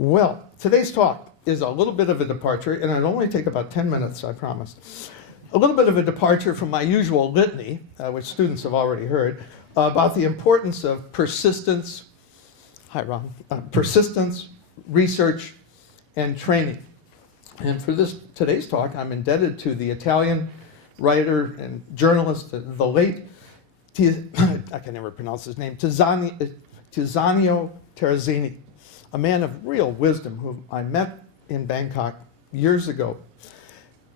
Well, today's talk is a little bit of a departure, and it'll only take about 10 minutes, I promise. A little bit of a departure from my usual litany, which students have already heard, about the importance of persistence, persistence, research, and training. And for today's talk, I'm indebted to the Italian writer and journalist, the late, I can never pronounce his name, Tiziano Terrazzini, a man of real wisdom whom I met in Bangkok years ago.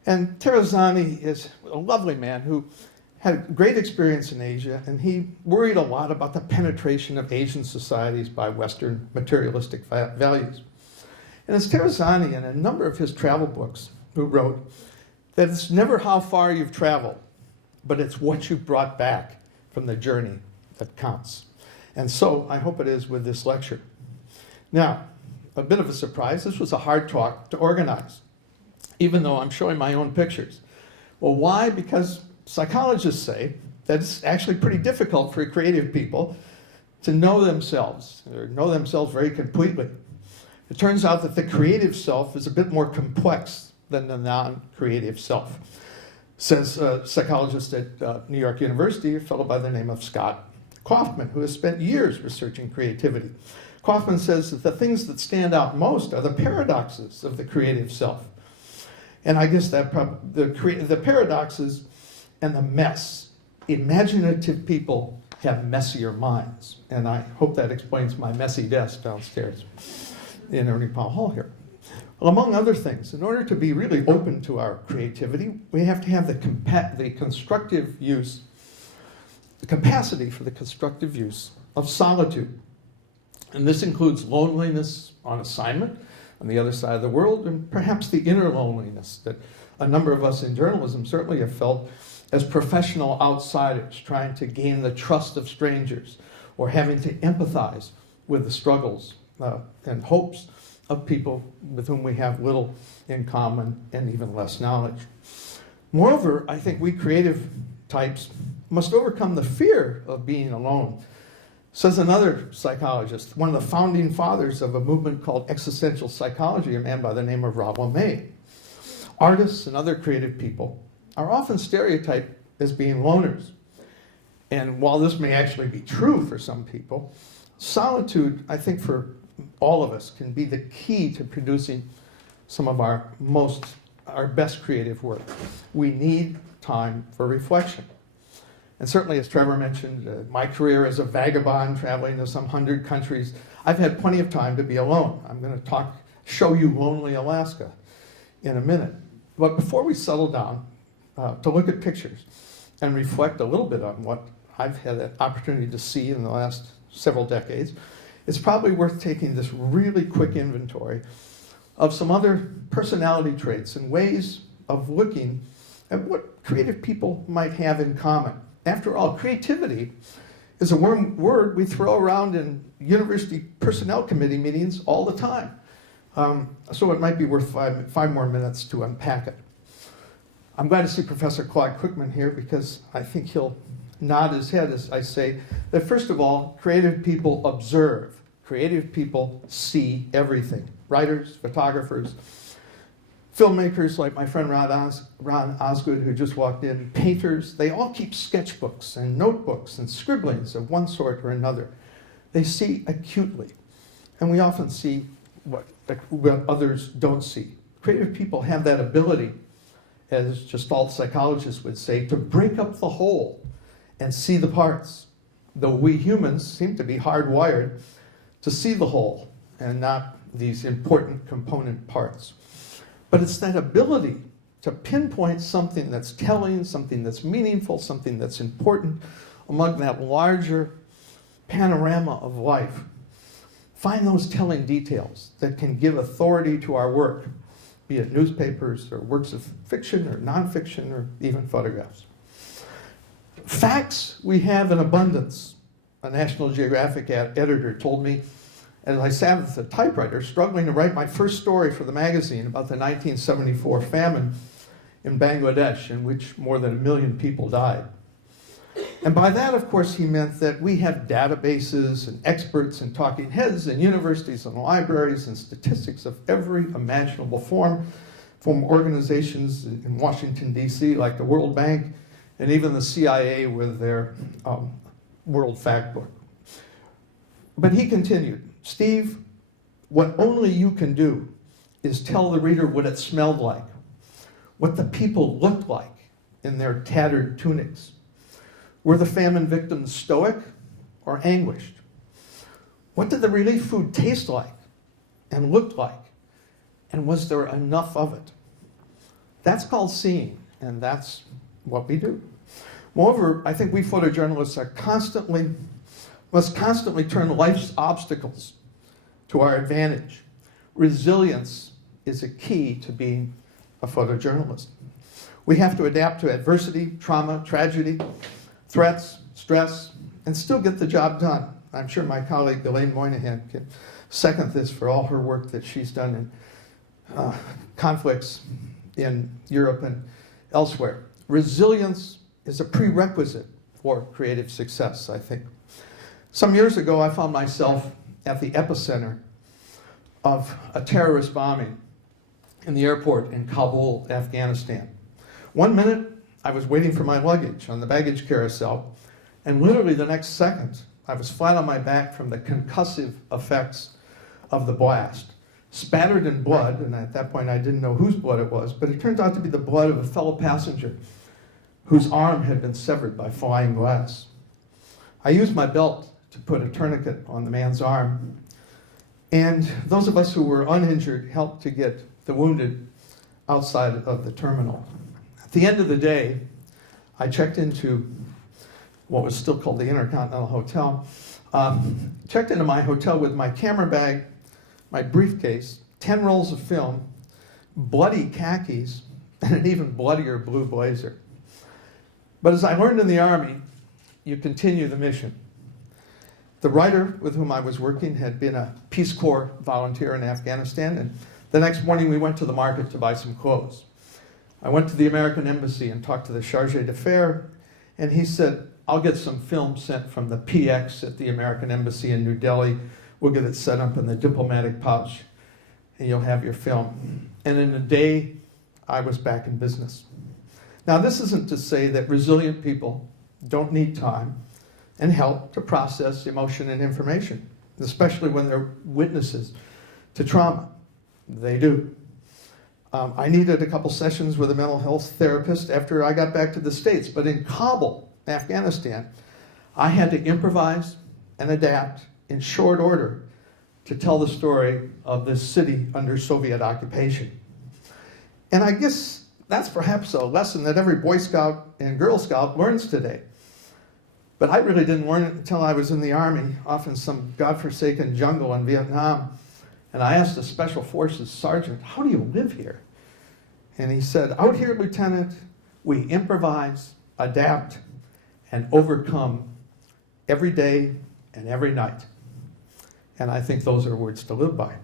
And Terrazzini is a lovely man who had great experience in Asia, and he worried a lot about the penetration of Asian societies by Western materialistic values. And it's Terrazzini, in a number of his travel books, who wrote that it's never how far you've traveled, but it's what you brought back from the journey that counts. And so I hope it is with this lecture. Now, a bit of a surprise, this was a hard talk to organize, even though I'm showing my own pictures. Well, why? Because psychologists say that it's actually pretty difficult for creative people to know themselves, or know themselves very completely. It turns out that the creative self is a bit more complex than the non-creative self, says a psychologist at New York University, a fellow by the name of Scott Kaufman, who has spent years researching creativity. Kaufman says that the things that stand out most are the paradoxes of the creative self. And I guess that the paradoxes and the mess. Imaginative people have messier minds. And I hope that explains my messy desk downstairs in Ernie Powell Hall here. Well, among other things, in order to be really open to our creativity, we have to have the constructive use, the capacity for the constructive use of solitude. And this includes loneliness on assignment on the other side of the world, and perhaps the inner loneliness that a number of us in journalism certainly have felt as professional outsiders trying to gain the trust of strangers or having to empathize with the struggles and hopes of people with whom we have little in common and even less knowledge. Moreover, I think we creative types must overcome the fear of being alone. Says another psychologist, one of the founding fathers of a movement called existential psychology, a man by the name of Rollo May. Artists and other creative people are often stereotyped as being loners. And while this may actually be true for some people, solitude, I think for all of us, can be the key to producing some of our best creative work. We need time for reflection. And certainly, as Trevor mentioned, my career as a vagabond traveling to some 100 countries, I've had plenty of time to be alone. I'm going to show you lonely Alaska in a minute. But before we settle down to look at pictures and reflect a little bit on what I've had the opportunity to see in the last several decades, it's probably worth taking this really quick inventory of some other personality traits and ways of looking at what creative people might have in common. After all, creativity is a word we throw around in university personnel committee meetings all the time. So it might be worth five more minutes to unpack it. I'm glad to see Professor Claude Cookman here because I think he'll nod his head as I say that, first of all, creative people observe. Creative people see everything. Writers, photographers, filmmakers like my friend Ron Osgood, who just walked in, painters, they all keep sketchbooks and notebooks and scribblings of one sort or another. They see acutely. And we often see what others don't see. Creative people have that ability, as Gestalt psychologists would say, to break up the whole and see the parts, though we humans seem to be hardwired to see the whole and not these important component parts. But it's that ability to pinpoint something that's telling, something that's meaningful, something that's important among that larger panorama of life. Find those telling details that can give authority to our work, be it newspapers or works of fiction or nonfiction or even photographs. Facts we have in abundance. A National Geographic editor told me as I sat at the typewriter struggling to write my first story for the magazine about the 1974 famine in Bangladesh, in which more than 1 million people died. And by that, of course, he meant that we have databases and experts and talking heads and universities and libraries and statistics of every imaginable form, from organizations in Washington, D.C., like the World Bank, and even the CIA with their World Factbook. But he continued, Steve, what only you can do is tell the reader what it smelled like, what the people looked like in their tattered tunics. Were the famine victims stoic or anguished? What did the relief food taste like and look like? And was there enough of it? That's called seeing, and that's what we do. Moreover, I think we photojournalists must constantly turn life's obstacles to our advantage. Resilience is a key to being a photojournalist. We have to adapt to adversity, trauma, tragedy, threats, stress, and still get the job done. I'm sure my colleague Elaine Moynihan can second this for all her work that she's done in conflicts in Europe and elsewhere. Resilience is a prerequisite for creative success, I think. Some years ago, I found myself at the epicenter of a terrorist bombing in the airport in Kabul, Afghanistan. 1 minute, I was waiting for my luggage on the baggage carousel, and literally the next second, I was flat on my back from the concussive effects of the blast. Spattered in blood, and at that point I didn't know whose blood it was, but it turned out to be the blood of a fellow passenger whose arm had been severed by flying glass. I used my belt to put a tourniquet on the man's arm, and those of us who were uninjured helped to get the wounded outside of the terminal. At the end of the day, I checked into what was still called the Intercontinental Hotel, checked into my hotel with my camera bag, my briefcase, 10 rolls of film, bloody khakis, and an even bloodier blue blazer. But as I learned in the Army, you continue the mission. The writer with whom I was working had been a Peace Corps volunteer in Afghanistan, and the next morning we went to the market to buy some clothes. I went to the American Embassy and talked to the charge d'affaires, and he said, I'll get some film sent from the PX at the American Embassy in New Delhi. We'll get it set up in the diplomatic pouch, and you'll have your film. And in a day, I was back in business. Now, this isn't to say that resilient people don't need time and help to process emotion and information, especially when they're witnesses to trauma. They do. I needed a couple sessions with a mental health therapist after I got back to the States, but in Kabul, Afghanistan, I had to improvise and adapt in short order to tell the story of this city under Soviet occupation. And I guess that's perhaps a lesson that every Boy Scout and Girl Scout learns today. But I really didn't learn it until I was in the Army, off in some godforsaken jungle in Vietnam. And I asked a Special Forces sergeant, how do you live here? And he said, out here, Lieutenant, we improvise, adapt, and overcome every day and every night. And I think those are words to live by.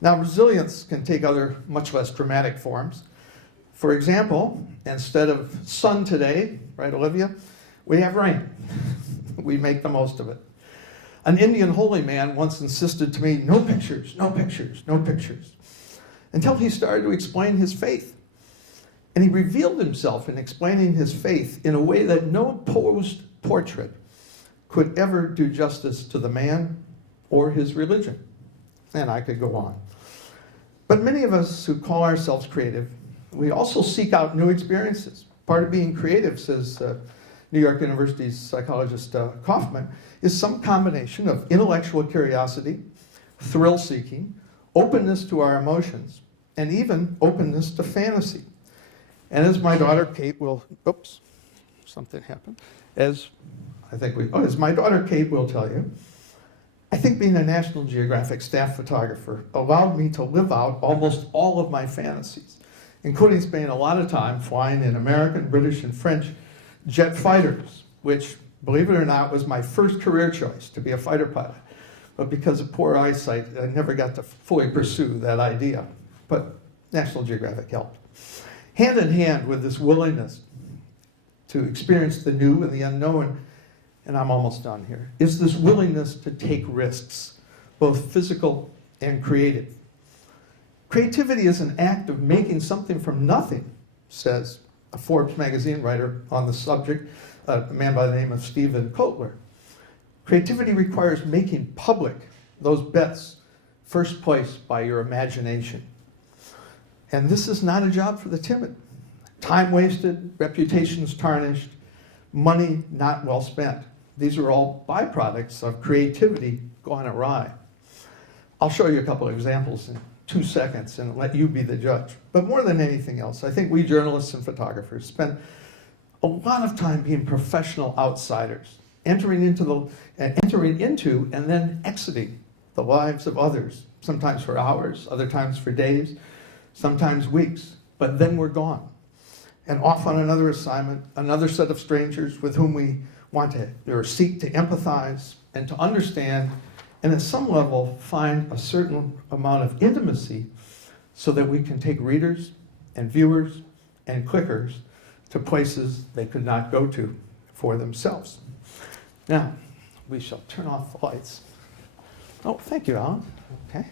Now, resilience can take other, much less dramatic forms. For example, instead of sun today, right, Olivia, we have rain. We make the most of it. An Indian holy man once insisted to me, no pictures, no pictures, no pictures, until he started to explain his faith. And he revealed himself in explaining his faith in a way that no posed portrait could ever do justice to the man or his religion. And I could go on. But many of us who call ourselves creative, we also seek out new experiences. Part of being creative, says New York University's psychologist Kaufman, is some combination of intellectual curiosity, thrill-seeking, openness to our emotions, and even openness to fantasy. And as my daughter Kate will, something happened. As my daughter Kate will tell you, I think being a National Geographic staff photographer allowed me to live out almost all of my fantasies, including spending a lot of time flying in American, British, and French jet fighters, which, believe it or not, was my first career choice, to be a fighter pilot. But because of poor eyesight, I never got to fully pursue that idea. But National Geographic helped. Hand in hand with this willingness to experience the new and the unknown, and I'm almost done here, is this willingness to take risks, both physical and creative. Creativity is an act of making something from nothing, says a Forbes magazine writer on the subject, a man by the name of Stephen Kotler. Creativity requires making public those bets, first place by your imagination. And this is not a job for the timid. Time wasted, reputations tarnished, money not well spent. These are all byproducts of creativity gone awry. I'll show you a couple of examples in 2 seconds and let you be the judge. But more than anything else, I think we journalists and photographers spend a lot of time being professional outsiders, entering into and then exiting the lives of others, sometimes for hours, other times for days, sometimes weeks, but then we're gone. And off on another assignment, another set of strangers with whom we want to or seek to empathize and to understand, and at some level find a certain amount of intimacy so that we can take readers and viewers and clickers to places they could not go to for themselves. Now, we shall turn off the lights. Oh, thank you, Alan. Okay.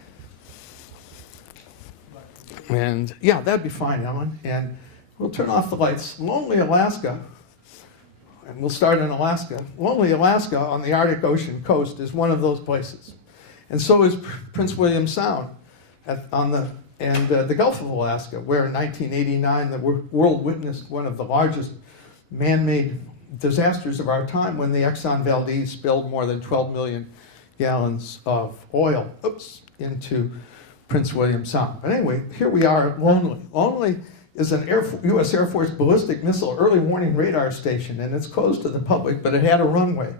And yeah, that'd be fine, Ellen. And we'll turn off the lights. Lonely Alaska, and we'll start in Alaska. Lonely Alaska on the Arctic Ocean coast is one of those places. And so is Prince William Sound the Gulf of Alaska, where in 1989 the world witnessed one of the largest man-made disasters of our time when the Exxon Valdez spilled more than 12 million gallons of oil into Prince William Sound. But anyway, here we are at Lonely. Lonely is an U.S. Air Force ballistic missile early warning radar station, and it's closed to the public, but it had a runway.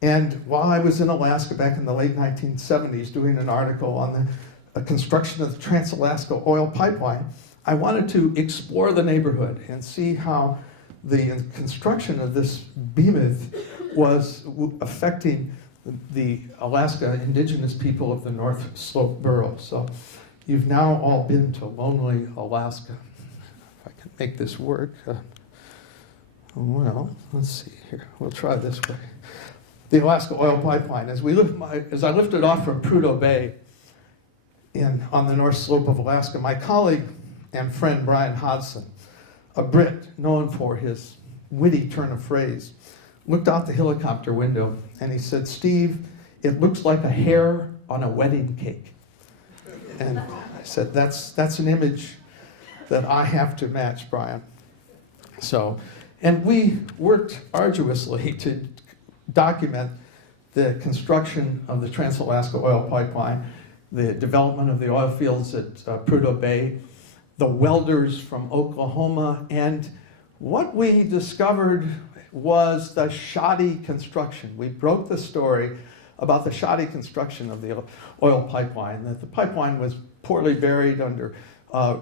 And while I was in Alaska back in the late 1970s doing an article on the construction of the Trans-Alaska Oil Pipeline, I wanted to explore the neighborhood and see how the construction of this behemoth was affecting the Alaska indigenous people of the North Slope borough. So you've now all been to Lonely Alaska. If I can make this work. Well, let's see here. We'll try this way. The Alaska Oil Pipeline. As I lifted off from Prudhoe Bay on the North Slope of Alaska, my colleague and friend Brian Hodson, a Brit known for his witty turn of phrase, looked out the helicopter window and he said, "Steve, it looks like a hair on a wedding cake." And I said, that's an image that I have to match, Brian. And we worked arduously to document the construction of the Trans-Alaska Oil Pipeline, the development of the oil fields at Prudhoe Bay, the welders from Oklahoma, and what we discovered was the shoddy construction. We broke the story about the shoddy construction of the oil pipeline, that the pipeline was poorly buried under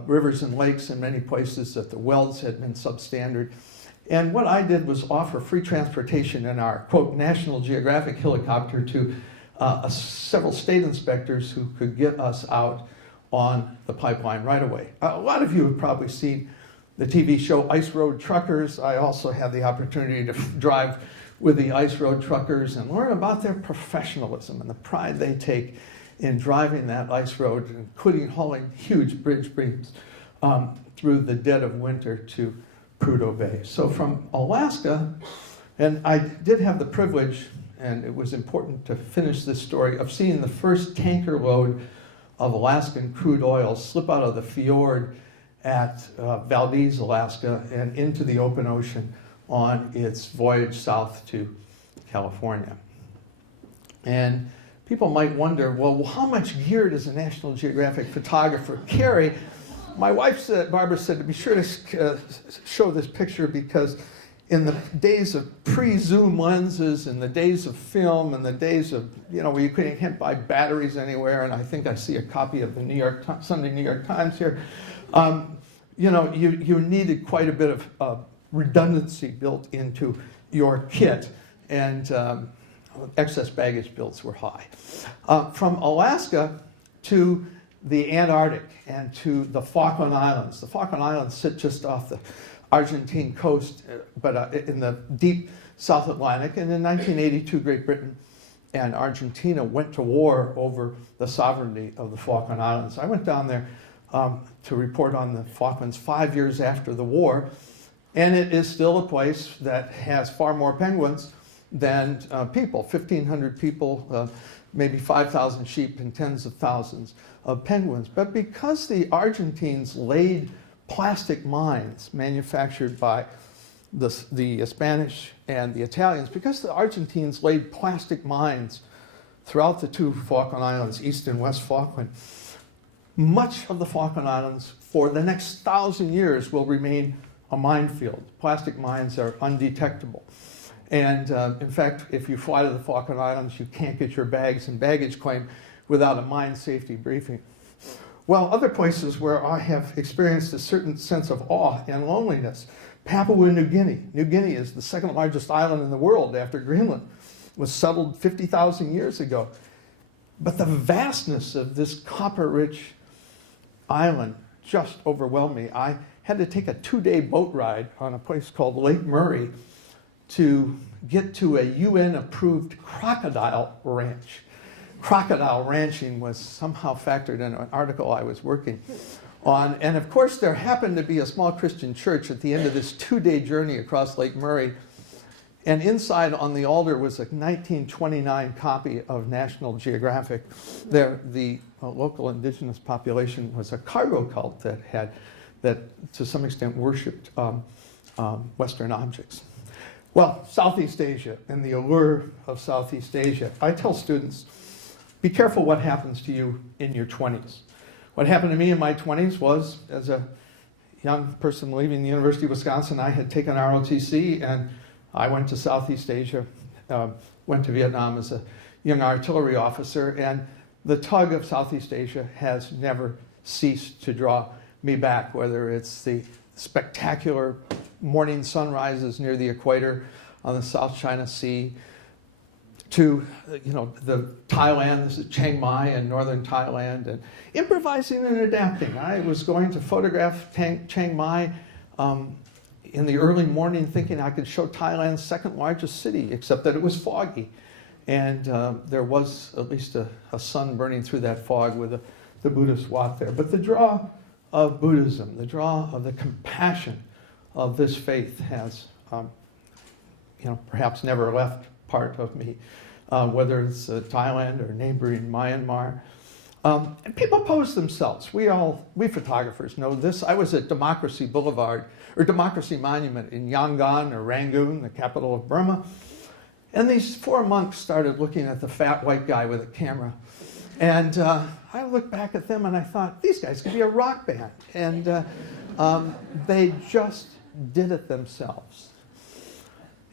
rivers and lakes in many places, that the welds had been substandard. And what I did was offer free transportation in our, quote, National Geographic helicopter to several state inspectors who could get us out on the pipeline right away. A lot of you have probably seen the TV show Ice Road Truckers. I also had the opportunity to drive with the Ice Road Truckers and learn about their professionalism and the pride they take in driving that ice road, including hauling huge bridge beams through the dead of winter to Prudhoe Bay. So from Alaska, and I did have the privilege, and it was important to finish this story, of seeing the first tanker load of Alaskan crude oil slip out of the fjord at Valdez, Alaska, and into the open ocean on its voyage south to California. And people might wonder, well, how much gear does a National Geographic photographer carry? My wife, Barbara, said to be sure to show this picture because in the days of pre-zoom lenses and the days of film and the days of, where you can't buy batteries anywhere, and I think I see a copy of the Sunday New York Times here, you needed quite a bit of redundancy built into your kit, and excess baggage bills were high. From Alaska to the Antarctic and to the Falkland Islands. The Falkland Islands sit just off the Argentine coast, but in the deep South Atlantic. And in 1982, Great Britain and Argentina went to war over the sovereignty of the Falkland Islands. I went down there to report on the Falklands 5 years after the war, and it is still a place that has far more penguins than people, 1,500 people, maybe 5,000 sheep and tens of thousands of penguins. But because the Argentines laid plastic mines manufactured by the Spanish and the Italians, because the Argentines laid plastic mines throughout the two Falkland Islands, East and West Falkland, much of the Falkland Islands for the next 1,000 years will remain a minefield. Plastic mines are undetectable. And in fact, if you fly to the Falkland Islands, you can't get your bags and baggage claim without a mine safety briefing. Well, other places where I have experienced a certain sense of awe and loneliness, Papua New Guinea. New Guinea is the second largest island in the world after Greenland. It was settled 50,000 years ago. But the vastness of this copper-rich island just overwhelmed me. I had to take a 2-day boat ride on a place called Lake Murray to get to a UN-approved crocodile ranch. Crocodile ranching was somehow factored into an article I was working on. And of course, there happened to be a small Christian church at the end of this 2-day journey across Lake Murray. And inside on the altar was a 1929 copy of National Geographic. There, the local indigenous population was a cargo cult that to some extent worshipped Western objects. Well, Southeast Asia and the allure of Southeast Asia. I tell students, be careful what happens to you in your 20s. What happened to me in my 20s was, as a young person leaving the University of Wisconsin, I had taken ROTC and I went to Southeast Asia, went to Vietnam as a young artillery officer, and the tug of Southeast Asia has never ceased to draw me back, whether it's the spectacular morning sunrises near the equator on the South China Sea, to the Thailand, this is Chiang Mai in northern Thailand, and improvising and adapting. I was going to photograph Chiang Mai in the early morning thinking I could show Thailand's second largest city, except that it was foggy. And there was at least a sun burning through that fog with the Buddhist Wat there. But the draw of Buddhism, the draw of the compassion of this faith has perhaps never left part of me, whether it's Thailand or neighboring Myanmar. And people pose themselves. We photographers know this. I was at Democracy Boulevard, or Democracy Monument in Yangon or Rangoon, the capital of Burma. And these 4 monks started looking at the fat white guy with a camera. And I looked back at them and I thought, these guys could be a rock band. And they just did it themselves.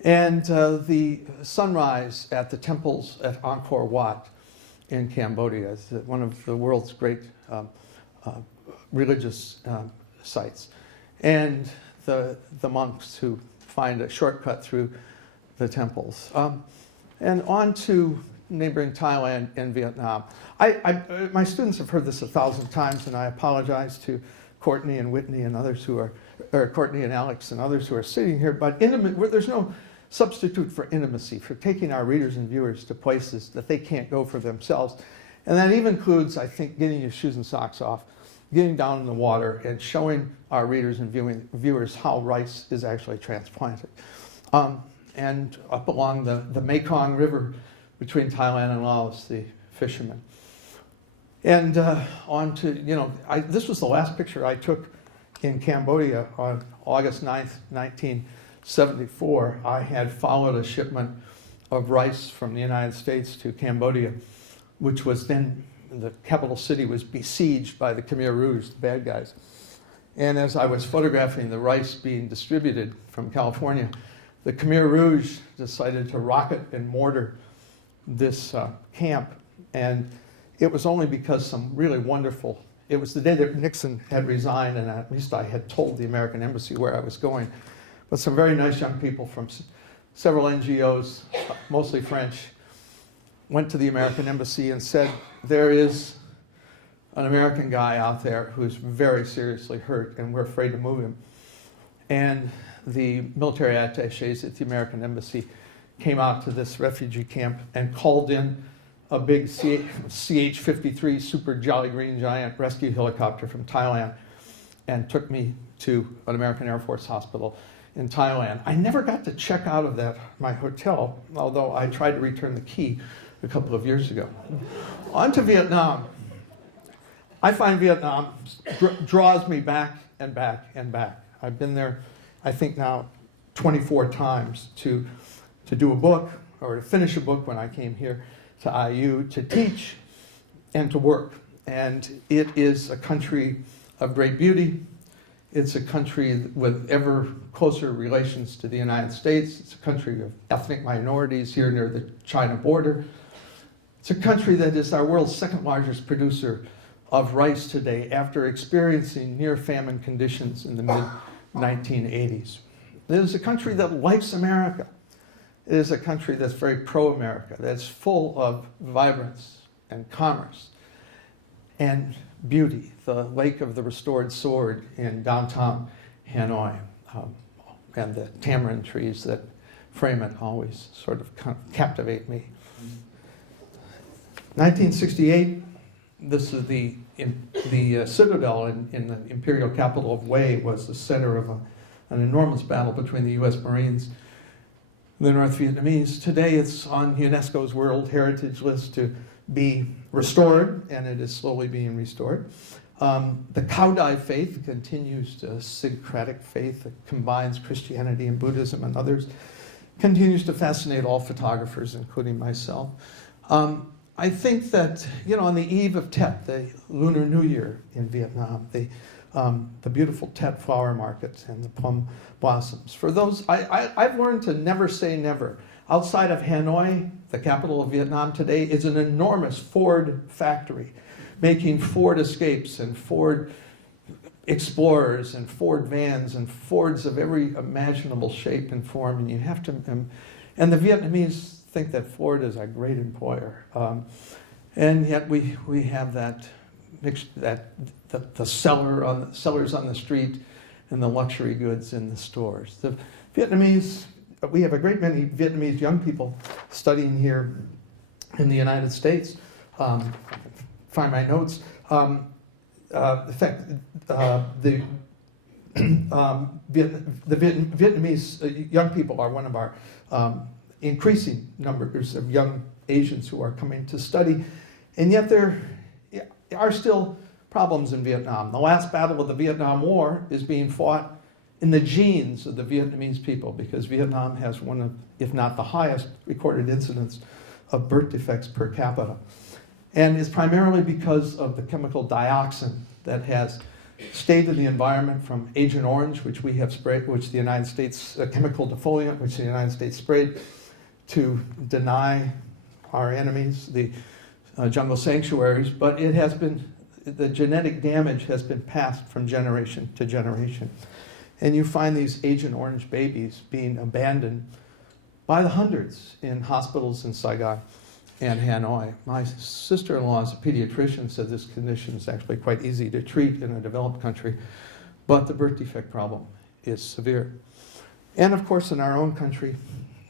And the sunrise at the temples at Angkor Wat in Cambodia is one of the world's great religious sites. And the monks who find a shortcut through the temples. And on to neighboring Thailand and Vietnam. My students have heard this 1,000 times, and I apologize to Courtney and Whitney and others who are, or Courtney and Alex and others who are sitting here, but there's no substitute for intimacy, for taking our readers and viewers to places that they can't go for themselves. And that even includes, I think, getting your shoes and socks off, getting down in the water, and showing our readers and viewers how rice is actually transplanted. And up along the Mekong River between Thailand and Laos, the fishermen. And on to, this was the last picture I took in Cambodia on August 9th, 1974. I had followed a shipment of rice from the United States to Cambodia, which was then, the capital city was besieged by the Khmer Rouge, the bad guys. And as I was photographing the rice being distributed from California, the Khmer Rouge decided to rocket and mortar this camp. And it was only because some really wonderful, it was the day that Nixon had resigned, and at least I had told the American embassy where I was going. But some very nice young people from several NGOs, mostly French, went to the American embassy and said, there is an American guy out there who's very seriously hurt, and we're afraid to move him. and the military attachés at the American Embassy came out to this refugee camp and called in a big CH-53 Super Jolly Green Giant rescue helicopter from Thailand and took me to an American Air Force hospital in Thailand. I never got to check out of my hotel, although I tried to return the key a couple of years ago. On to Vietnam. I find Vietnam draws me back and back and back. I've been there, I think now, 24 times to do a book or to finish a book when I came here to IU to teach and to work. And it is a country of great beauty. It's a country with ever closer relations to the United States. It's a country of ethnic minorities here near the China border. It's a country that is our world's second largest producer of rice today after experiencing near famine conditions in the mid-1980s. It is a country that likes America. It is a country that's very pro-America, that's full of vibrance and commerce and beauty. The Lake of the Restored Sword in downtown Hanoi, and the tamarind trees that frame it always sort of captivate me. 1968, this is the citadel in the imperial capital of Hue was the center of an enormous battle between the U.S. Marines and the North Vietnamese. Today it's on UNESCO's World Heritage List to be restored, and it is slowly being restored. The Cao Dai faith continues to, Syncretic faith that combines Christianity and Buddhism and others, continues to fascinate all photographers, including myself. I think that, on the eve of Tet, the Lunar New Year in Vietnam, the beautiful Tet flower markets and the plum blossoms. For those, I've learned to never say never. Outside of Hanoi, the capital of Vietnam today, is an enormous Ford factory, making Ford Escapes and Ford Explorers and Ford vans and Fords of every imaginable shape and form. And you have to, and the Vietnamese think that Ford is a great employer, and yet we have that mixed, the sellers on the street and the luxury goods in the stores. The Vietnamese, we have a great many Vietnamese young people studying here in the United States. Find my notes. In fact, the Vietnamese young people are one of our increasing numbers of young Asians who are coming to study, and yet there are still problems in Vietnam. The last battle of the Vietnam War is being fought in the genes of the Vietnamese people, because Vietnam has one of, if not the highest, recorded incidence of birth defects per capita. And it's primarily because of the chemical dioxin that has stayed in the environment from Agent Orange, which we have sprayed, which the United States, chemical defoliant, which the United States sprayed to deny our enemies the jungle sanctuaries, but it has been, the genetic damage has been passed from generation to generation. And you find these Agent Orange babies being abandoned by the hundreds in hospitals in Saigon and Hanoi. My sister-in-law is a pediatrician, said this condition is actually quite easy to treat in a developed country, but the birth defect problem is severe. And of course, in our own country,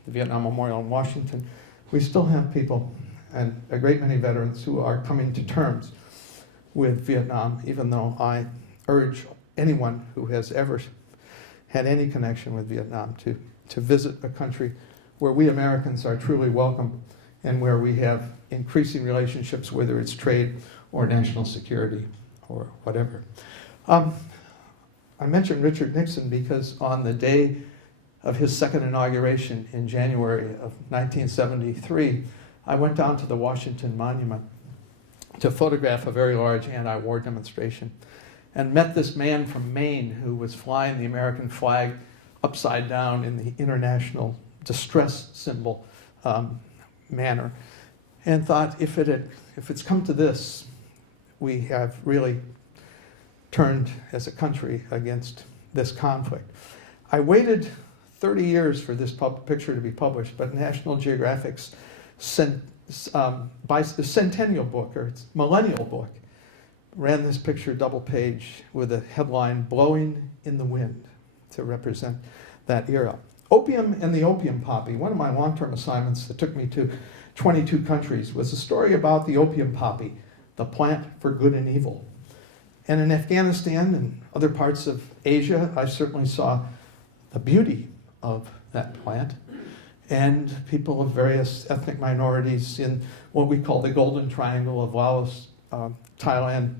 the Vietnam Memorial in Washington, we still have people, and a great many veterans, who are coming to terms with Vietnam, even though I urge anyone who has ever had any connection with Vietnam to visit a country where we Americans are truly welcome and where we have increasing relationships, whether it's trade or national security or whatever. I mentioned Richard Nixon because on the day of his second inauguration in January of 1973, I went down to the Washington Monument to photograph a very large anti-war demonstration and met this man from Maine who was flying the American flag upside down in the international distress symbol manner, and thought, if it's come to this, we have really turned as a country against this conflict. I waited 30 years for this picture to be published, but National Geographic's centennial book, or its millennial book, ran this picture double page with a headline, "Blowing in the Wind." to represent that era. Opium and the opium poppy. One of my long-term assignments that took me to 22 countries was a story about the opium poppy, the plant for good and evil. And in Afghanistan and other parts of Asia, I certainly saw the beauty of that plant. And people of various ethnic minorities in what we call the Golden Triangle of Laos, Thailand,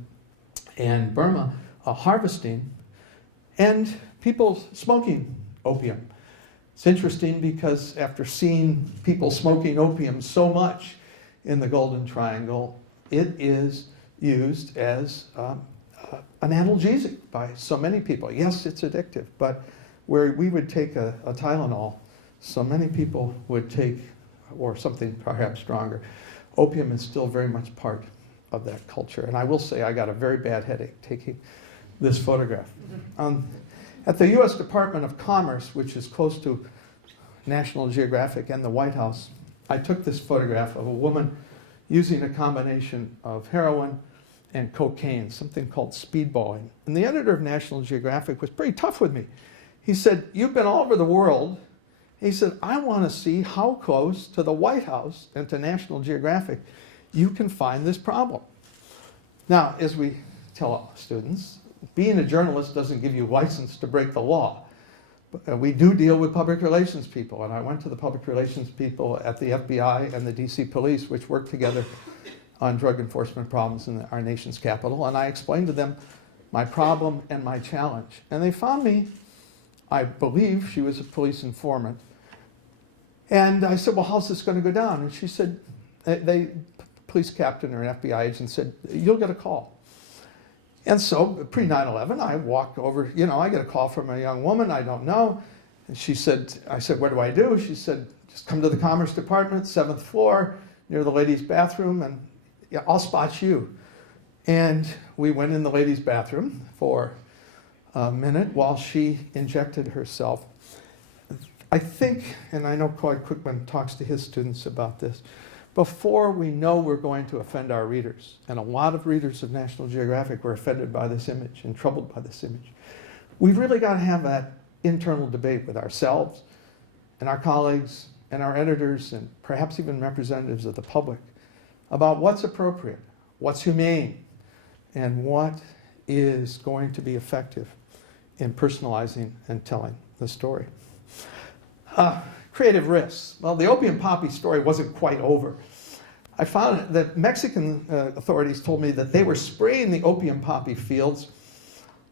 and Burma harvesting, and people smoking opium. It's interesting because after seeing people smoking opium so much in the Golden Triangle, it is used as an analgesic by so many people. Yes, it's addictive, but where we would take a Tylenol, so many people would take, or something perhaps stronger. Opium is still very much part of that culture. And I will say I got a very bad headache taking this photograph. At the U.S. Department of Commerce, which is close to National Geographic and the White House, I took this photograph of a woman using a combination of heroin and cocaine, something called speedballing. And the editor of National Geographic was pretty tough with me. He said, "You've been all over the world." He said, "I want to see how close to the White House and to National Geographic you can find this problem." Now, as we tell all students, being a journalist doesn't give you license to break the law. But we do deal with public relations people, and I went to the public relations people at the FBI and the DC police, which work together on drug enforcement problems in our nation's capital, and I explained to them my problem and my challenge. And they found me, I believe she was a police informant, and I said, "Well, how's this going to go down?" And she said, police captain or an FBI agent said, "You'll get a call." And so, pre 9/11, I walked over, I get a call from a young woman I don't know. And I said, "What do I do?" She said, "Just come to the Commerce Department, 7th floor, near the ladies' bathroom, and yeah, I'll spot you." And we went in the ladies' bathroom for a minute while she injected herself. I think, and I know Claude Quickman talks to his students about this, before we know we're going to offend our readers, and a lot of readers of National Geographic were offended by this image and troubled by this image, we've really got to have that internal debate with ourselves and our colleagues and our editors and perhaps even representatives of the public about what's appropriate, what's humane, and what is going to be effective in personalizing and telling the story. Creative risks. Well, the opium poppy story wasn't quite over. I found that Mexican authorities told me that they were spraying the opium poppy fields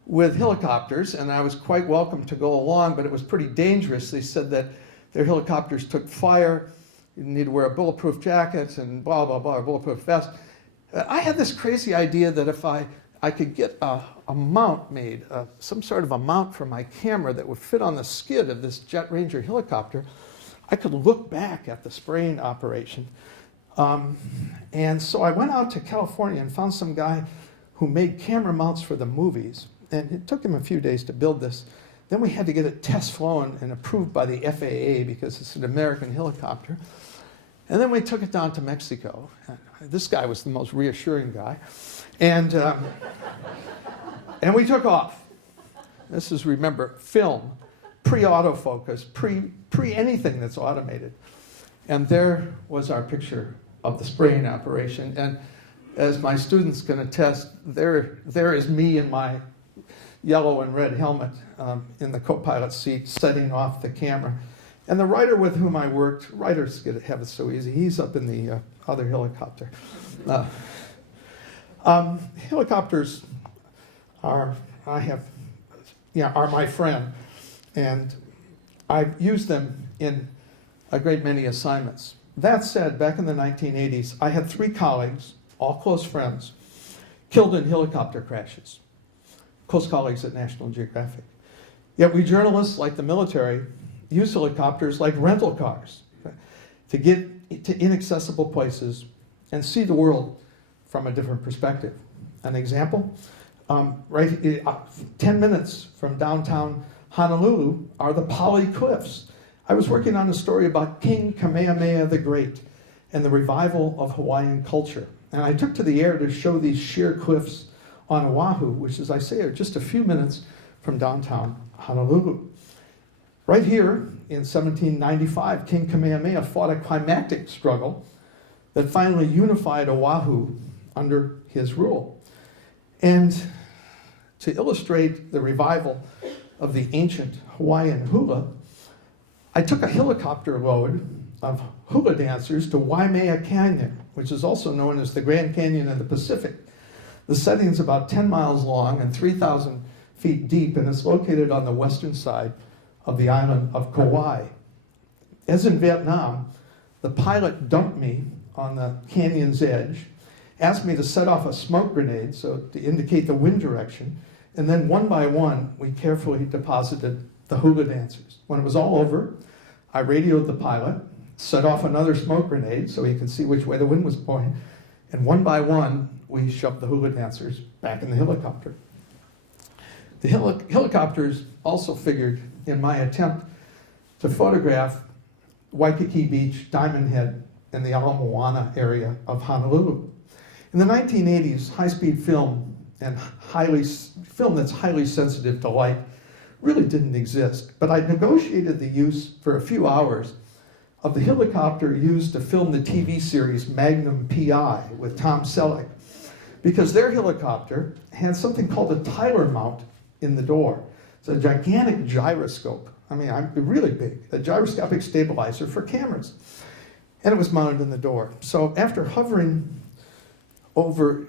with helicopters, and I was quite welcome to go along, but it was pretty dangerous. They said that their helicopters took fire, you need to wear a bulletproof jacket and blah, blah, blah, a bulletproof vest. I had this crazy idea that if I could get a mount made, some sort of a mount for my camera that would fit on the skid of this Jet Ranger helicopter, I could look back at the spraying operation. And so I went out to California and found some guy who made camera mounts for the movies. And it took him a few days to build this. Then we had to get it test flown and approved by the FAA because it's an American helicopter. And then we took it down to Mexico. This guy was the most reassuring guy. And we took off. This is, remember, film, pre-autofocus, pre anything that's automated. And there was our picture of the spraying operation. And as my students can attest, there is me in my yellow and red helmet in the co-pilot seat setting off the camera. And the writer with whom I worked, writers have it so easy, he's up in the other helicopter. Helicopters are my friend, and I've used them in a great many assignments. That said, back in the 1980s, I had 3 colleagues, all close friends, killed in helicopter crashes, close colleagues at National Geographic. Yet we journalists, like the military, use helicopters like rental cars to get to inaccessible places and see the world from a different perspective. An example, 10 minutes from downtown Honolulu are the Pali Cliffs. I was working on a story about King Kamehameha the Great and the revival of Hawaiian culture. And I took to the air to show these sheer cliffs on Oahu, which, as I say, are just a few minutes from downtown Honolulu. Right here in 1795, King Kamehameha fought a climactic struggle that finally unified Oahu under his rule. And to illustrate the revival of the ancient Hawaiian hula, I took a helicopter load of hula dancers to Waimea Canyon, which is also known as the Grand Canyon of the Pacific. The setting is about 10 miles long and 3,000 feet deep, and it's located on the western side of the island of Kauai. As in Vietnam, the pilot dumped me on the canyon's edge, asked me to set off a smoke grenade so to indicate the wind direction, and then one by one, we carefully deposited the hula dancers. When it was all over, I radioed the pilot, set off another smoke grenade so he could see which way the wind was blowing, and one by one, we shoved the hula dancers back in the helicopter. The helicopters also figured in my attempt to photograph Waikiki Beach, Diamond Head, and the Ala Moana area of Honolulu. In the 1980s, high-speed film and film that's highly sensitive to light really didn't exist. But I negotiated the use for a few hours of the helicopter used to film the TV series Magnum P.I. with Tom Selleck, because their helicopter had something called a Tyler mount in the door. It's a gigantic gyroscope. I mean, really big, a gyroscopic stabilizer for cameras. And it was mounted in the door. So after hovering over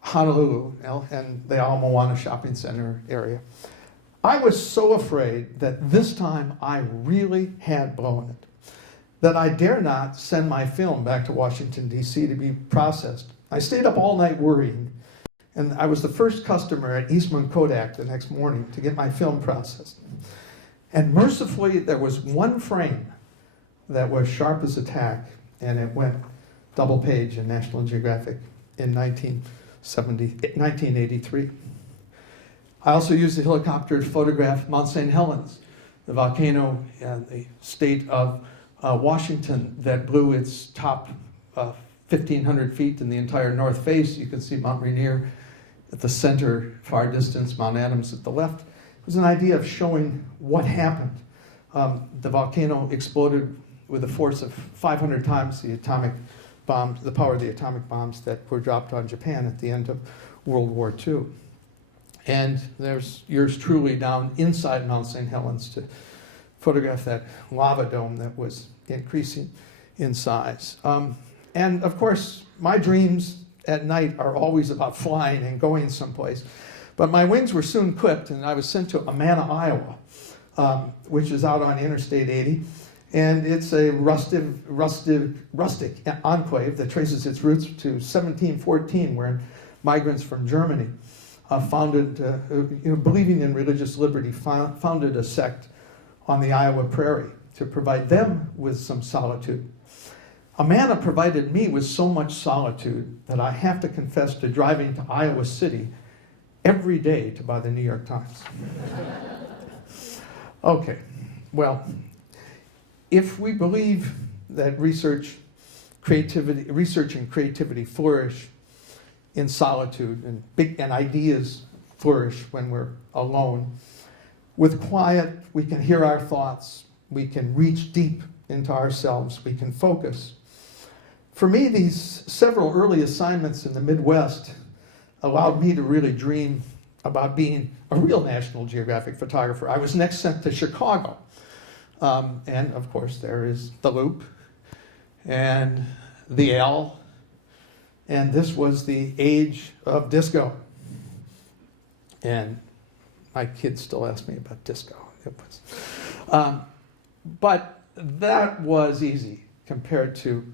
Honolulu and the Ala Moana shopping center area, I was so afraid that this time I really had blown it, that I dare not send my film back to Washington, D.C. to be processed. I stayed up all night worrying, and I was the first customer at Eastman Kodak the next morning to get my film processed. And mercifully, there was one frame that was sharp as a tack, and it went double page in National Geographic in 1983. I also used the helicopter to photograph Mount St. Helens, the volcano in the state of Washington that blew its top 1,500 feet in the entire north face. You can see Mount Rainier at the center, far distance, Mount Adams at the left. It was an idea of showing what happened. The volcano exploded with a force of 500 times the atomic bombs, the power of the atomic bombs that were dropped on Japan at the end of World War II. And there's yours truly down inside Mount St. Helens to photograph that lava dome that was increasing in size. And of course, my dreams at night are always about flying and going someplace. But my wings were soon clipped, and I was sent to Amana, Iowa, which is out on Interstate 80. And it's a rustic enclave that traces its roots to 1714, where migrants from Germany believing in religious liberty, founded a sect on the Iowa prairie to provide them with some solitude. Amana provided me with so much solitude that I have to confess to driving to Iowa City every day to buy the New York Times. Okay, well, if we believe that research and creativity flourish in solitude, and ideas flourish when we're alone, with quiet, we can hear our thoughts, we can reach deep into ourselves, we can focus. For me, these several early assignments in the Midwest allowed me to really dream about being a real National Geographic photographer. I was next sent to Chicago. And of course, there is the Loop and the L. And this was the age of disco. And my kids still ask me about disco. But that was easy compared to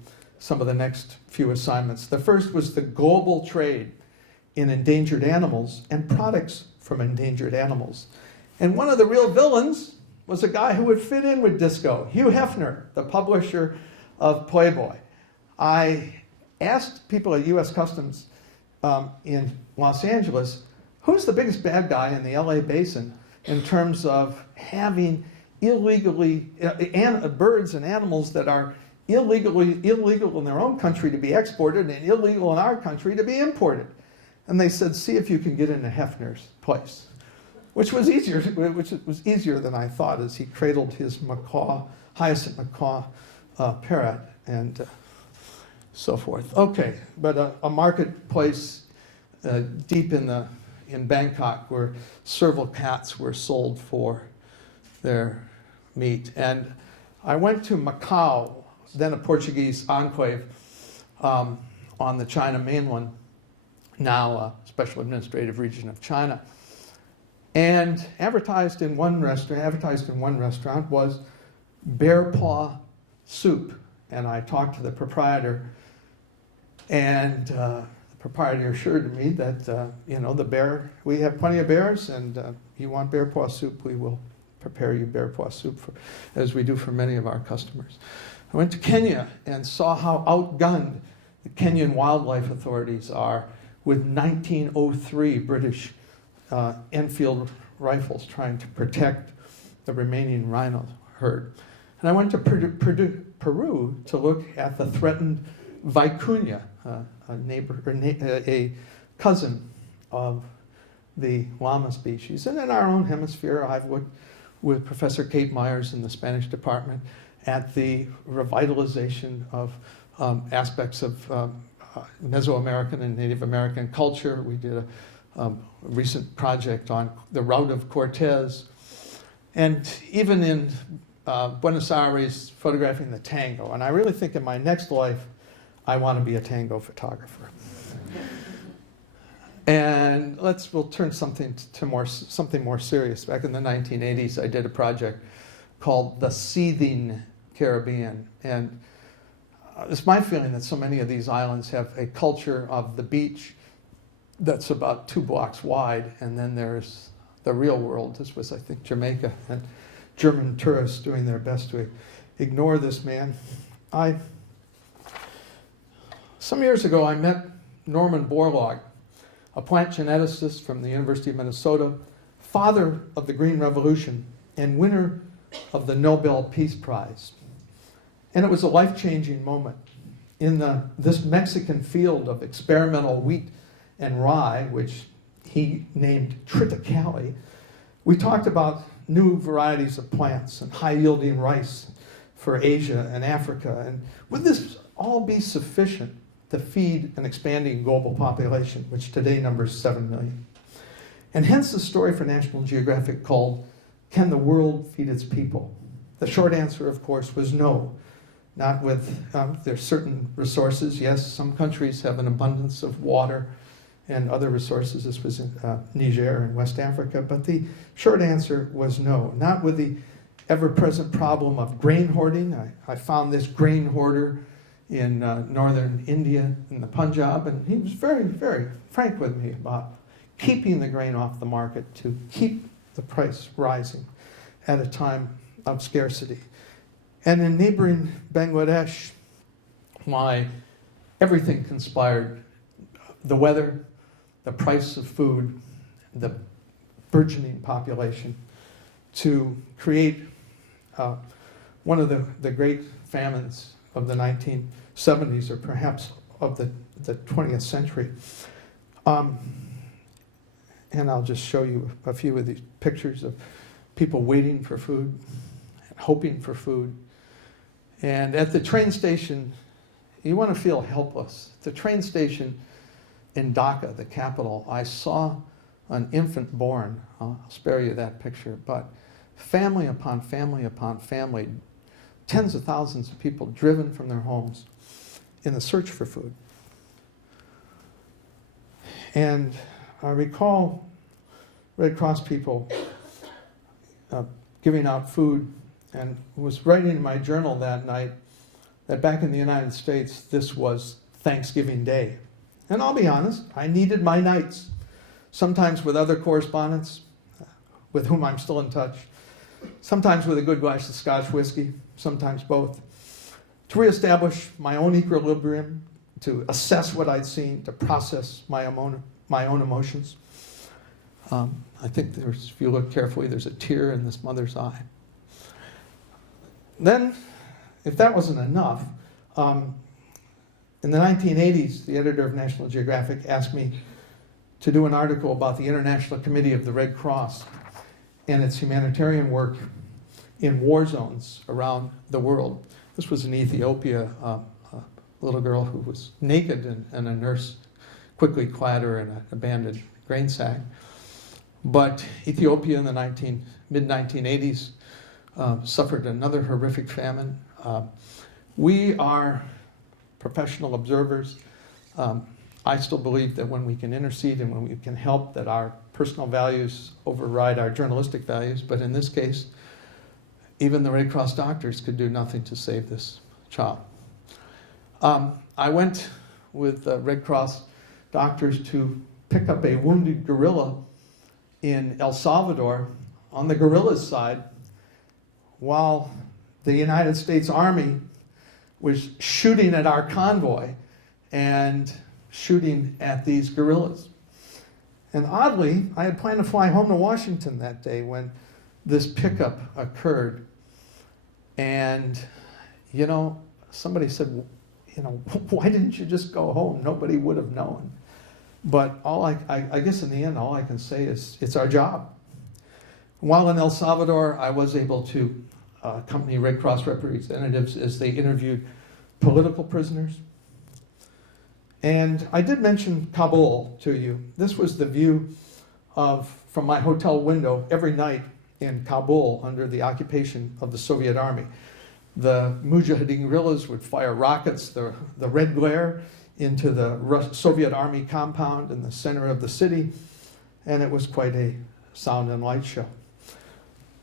some of the next few assignments. The first was the global trade in endangered animals and products from endangered animals. And one of the real villains was a guy who would fit in with disco, Hugh Hefner, the publisher of Playboy. I asked people at U.S. Customs in Los Angeles, who's the biggest bad guy in the LA basin in terms of having illegally birds and animals that are illegal in their own country to be exported and illegal in our country to be imported? And they said, see if you can get into Hefner's place. which was easier than I thought, as he cradled his hyacinth macaw parrot and so forth. Okay, but a marketplace deep in Bangkok where serval cats were sold for their meat. And I went to Macau, then a Portuguese enclave on the China mainland, now a special administrative region of China. And advertised in one restaurant was bear paw soup. And I talked to the proprietor, and the proprietor assured me that, the bear, we have plenty of bears, and you want bear paw soup, we will prepare you bear paw soup, as we do for many of our customers. I went to Kenya and saw how outgunned the Kenyan wildlife authorities are with 1903 British Enfield rifles trying to protect the remaining rhino herd. And I went to Peru to look at the threatened vicuña, a cousin of the llama species. And in our own hemisphere, I've looked with Professor Kate Myers in the Spanish department at the revitalization of aspects of Mesoamerican and Native American culture. We did a recent project on the route of Cortez. And even in Buenos Aires, photographing the tango. And I really think in my next life, I want to be a tango photographer. And we'll turn something more serious. Back in the 1980s, I did a project called The Seething Caribbean. And it's my feeling that so many of these islands have a culture of the beach that's about 2 blocks wide, and then there's the real world. This was, I think, Jamaica, and German tourists doing their best to ignore this man. Some years ago, I met Norman Borlaug, a plant geneticist from the University of Minnesota, father of the Green Revolution, and winner of the Nobel Peace Prize. And it was a life-changing moment. In this Mexican field of experimental wheat and rye, which he named Triticale, we talked about new varieties of plants and high-yielding rice for Asia and Africa. And would this all be sufficient to feed an expanding global population, which today numbers 7 million? And hence the story for National Geographic called, Can the World Feed Its People? The short answer, of course, was no. Not with, there's certain resources. Yes, some countries have an abundance of water and other resources. This was in Niger and West Africa. But the short answer was no. Not with the ever-present problem of grain hoarding. I found this grain hoarder in northern India, in the Punjab, and he was very, very frank with me about keeping the grain off the market to keep the price rising at a time of scarcity. And in neighboring Bangladesh, why everything conspired, the weather, the price of food, the burgeoning population, to create one of the great famines of the 1970s, or perhaps of the 20th century. And I'll just show you a few of these pictures of people waiting for food, hoping for food. And at the train station, you want to feel helpless. At the train station in Dhaka, the capital, I saw an infant born. I'll spare you that picture, but family upon family upon family, tens of thousands of people driven from their homes in the search for food. And I recall Red Cross people giving out food, and was writing in my journal that night that back in the United States, this was Thanksgiving Day. And I'll be honest, I needed my nights, sometimes with other correspondents with whom I'm still in touch, sometimes with a good glass of Scotch whiskey, sometimes both, to reestablish my own equilibrium, to assess what I'd seen, to process my own emotions. I think if you look carefully, there's a tear in this mother's eye. Then, if that wasn't enough, in the 1980s, the editor of National Geographic asked me to do an article about the International Committee of the Red Cross. and its humanitarian work in war zones around the world. This was in Ethiopia, a little girl who was naked, and a nurse quickly clad her in an abandoned grain sack. But Ethiopia in the mid-1980s suffered another horrific famine. We are professional observers. I still believe that when we can intercede and when we can help, that our personal values override our journalistic values. But in this case, even the Red Cross doctors could do nothing to save this child. I went with Red Cross doctors to pick up a wounded gorilla in El Salvador on the gorilla's side, while the United States Army was shooting at our convoy and shooting at these gorillas. And oddly, I had planned to fly home to Washington that day when this pickup occurred. And, you know, somebody said, you know, why didn't you just go home? Nobody would have known. But I guess in the end, all I can say is it's our job. While in El Salvador, I was able to accompany Red Cross representatives as they interviewed political prisoners. And I did mention Kabul to you. This was the view from my hotel window every night in Kabul under the occupation of the Soviet Army. The Mujahideen guerrillas would fire rockets, the red glare, into the Soviet Army compound in the center of the city, and it was quite a sound and light show.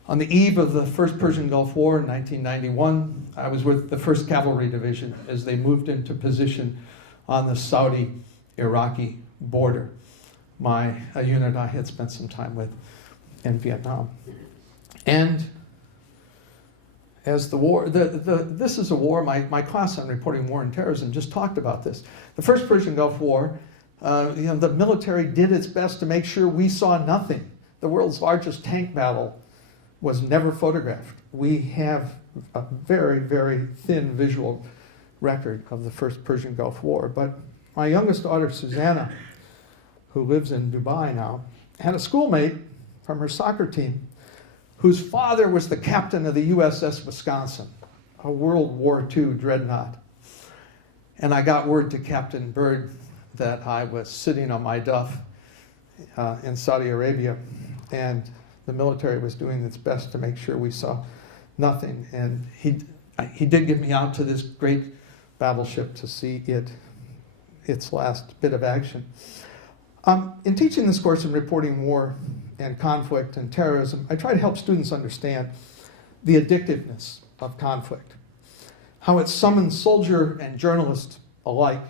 On the eve of the First Persian Gulf War in 1991, I was with the 1st Cavalry Division as they moved into position on the Saudi-Iraqi border, a unit I had spent some time with in Vietnam. And as the war, this is a war, my class on reporting war and terrorism just talked about this. The First Persian Gulf War, the military did its best to make sure we saw nothing. The world's largest tank battle was never photographed. We have a very, very thin visual record of the First Persian Gulf War. But my youngest daughter, Susanna, who lives in Dubai now, had a schoolmate from her soccer team whose father was the captain of the USS Wisconsin, a World War II dreadnought. And I got word to Captain Byrd that I was sitting on my duff in Saudi Arabia, and the military was doing its best to make sure we saw nothing. And he did get me out to this great battleship to see its last bit of action. In teaching this course in reporting war and conflict and terrorism, I try to help students understand the addictiveness of conflict, how it summons soldier and journalist alike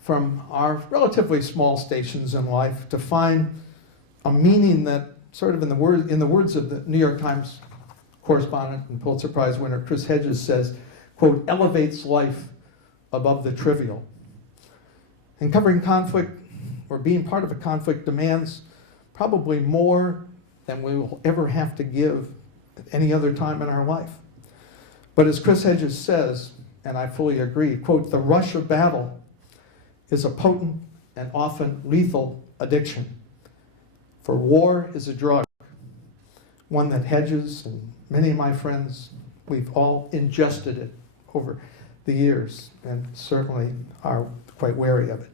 from our relatively small stations in life to find a meaning that, sort of in the words of the New York Times correspondent and Pulitzer Prize winner Chris Hedges says, quote, elevates life above the trivial. And covering conflict or being part of a conflict demands probably more than we will ever have to give at any other time in our life. But as Chris Hedges says, and I fully agree, quote, the rush of battle is a potent and often lethal addiction. For war is a drug, one that Hedges and many of my friends, we've all ingested it over the years and certainly are quite wary of it.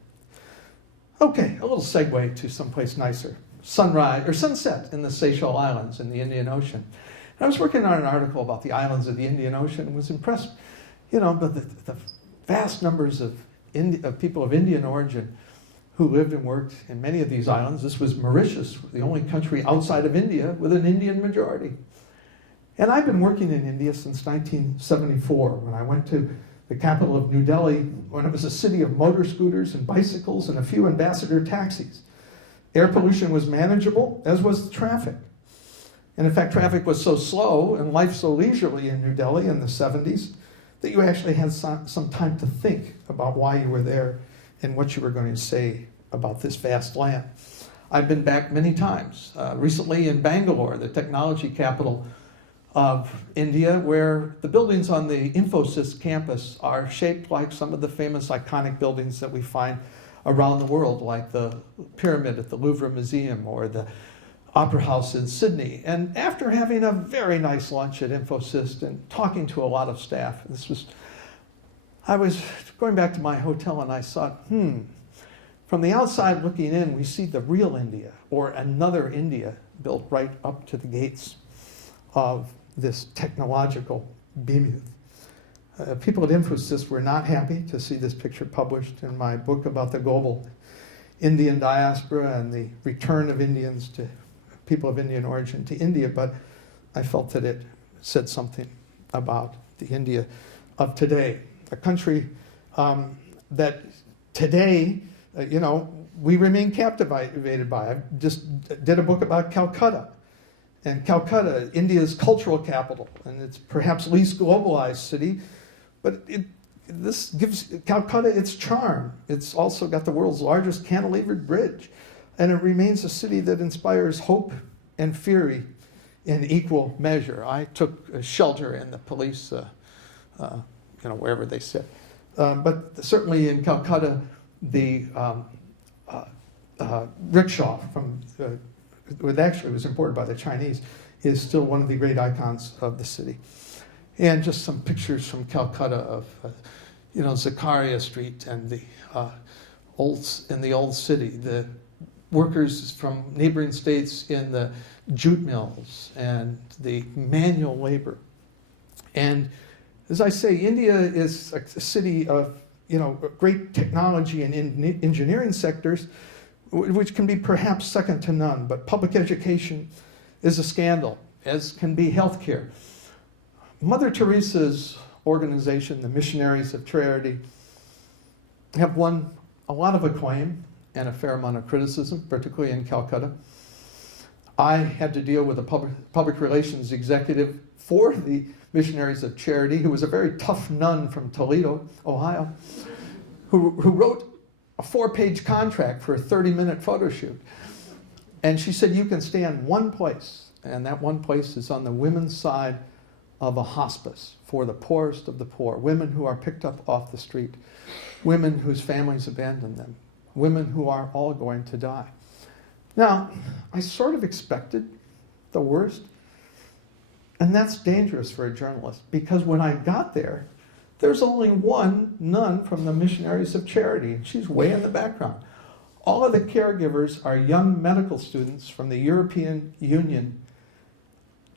Okay, a little segue to someplace nicer. Sunrise or sunset in the Seychelles Islands in the Indian Ocean. And I was working on an article about the islands of the Indian Ocean and was impressed, by the vast numbers of people of Indian origin who lived and worked in many of these islands. This was Mauritius, the only country outside of India with an Indian majority. And I've been working in India since 1974, when I went to the capital of New Delhi, when it was a city of motor scooters and bicycles and a few ambassador taxis. Air pollution was manageable, as was the traffic. And in fact, traffic was so slow and life so leisurely in New Delhi in the 70s that you actually had some time to think about why you were there and what you were going to say about this vast land. I've been back many times, recently in Bangalore, the technology capital of India, where the buildings on the Infosys campus are shaped like some of the famous iconic buildings that we find around the world, like the pyramid at the Louvre Museum or the Opera House in Sydney. And after having a very nice lunch at Infosys and talking to a lot of staff, I was going back to my hotel and I thought, from the outside looking in, we see the real India, or another India built right up to the gates of this technological behemoth. People at Infosys were not happy to see this picture published in my book about the global Indian diaspora and the return of Indians to people of Indian origin to India, but I felt that it said something about the India of today, a country that today, we remain captivated by. I just did a book about Calcutta. And Calcutta, India's cultural capital, and it's perhaps least globalized city, but this gives Calcutta its charm. It's also got the world's largest cantilevered bridge, and it remains a city that inspires hope and fury in equal measure. I took shelter in the police, wherever they sit. But certainly in Calcutta, the rickshaw was imported by the Chinese, is still one of the great icons of the city. And just some pictures from Calcutta of, Zakaria Street and the old city, the workers from neighboring states in the jute mills and the manual labor. And as I say, India is a city of, great technology and engineering sectors, which can be perhaps second to none, but public education is a scandal, as can be healthcare. Mother Teresa's organization, the Missionaries of Charity, have won a lot of acclaim and a fair amount of criticism, particularly in Calcutta. I had to deal with a public relations executive for the Missionaries of Charity, who was a very tough nun from Toledo, Ohio, who wrote a 4-page contract for a 30-minute photo shoot. And she said, you can stay in one place, and that one place is on the women's side of a hospice for the poorest of the poor, women who are picked up off the street, women whose families abandon them, women who are all going to die. Now, I sort of expected the worst, and that's dangerous for a journalist, because when I got there, there's only one nun from the Missionaries of Charity, and she's way in the background. All of the caregivers are young medical students from the European Union.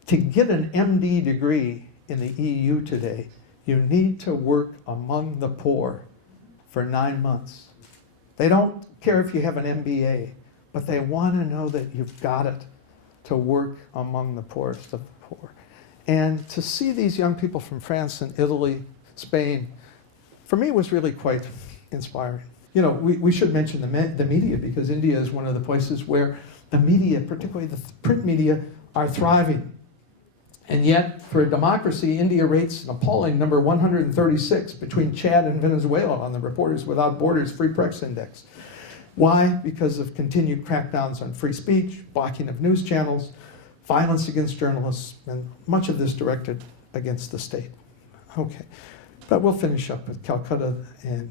To get an MD degree in the EU today, you need to work among the poor for 9 months. They don't care if you have an MBA, but they want to know that you've got it to work among the poorest of the poor. And to see these young people from France and Italy, Spain, for me was really quite inspiring. We should mention the media, because India is one of the places where the media, particularly the print media, are thriving. And yet, for a democracy, India rates an appalling number 136 between Chad and Venezuela on the Reporters Without Borders Free Press Index. Why? Because of continued crackdowns on free speech, blocking of news channels, violence against journalists, and much of this directed against the state. Okay, but we'll finish up with Calcutta and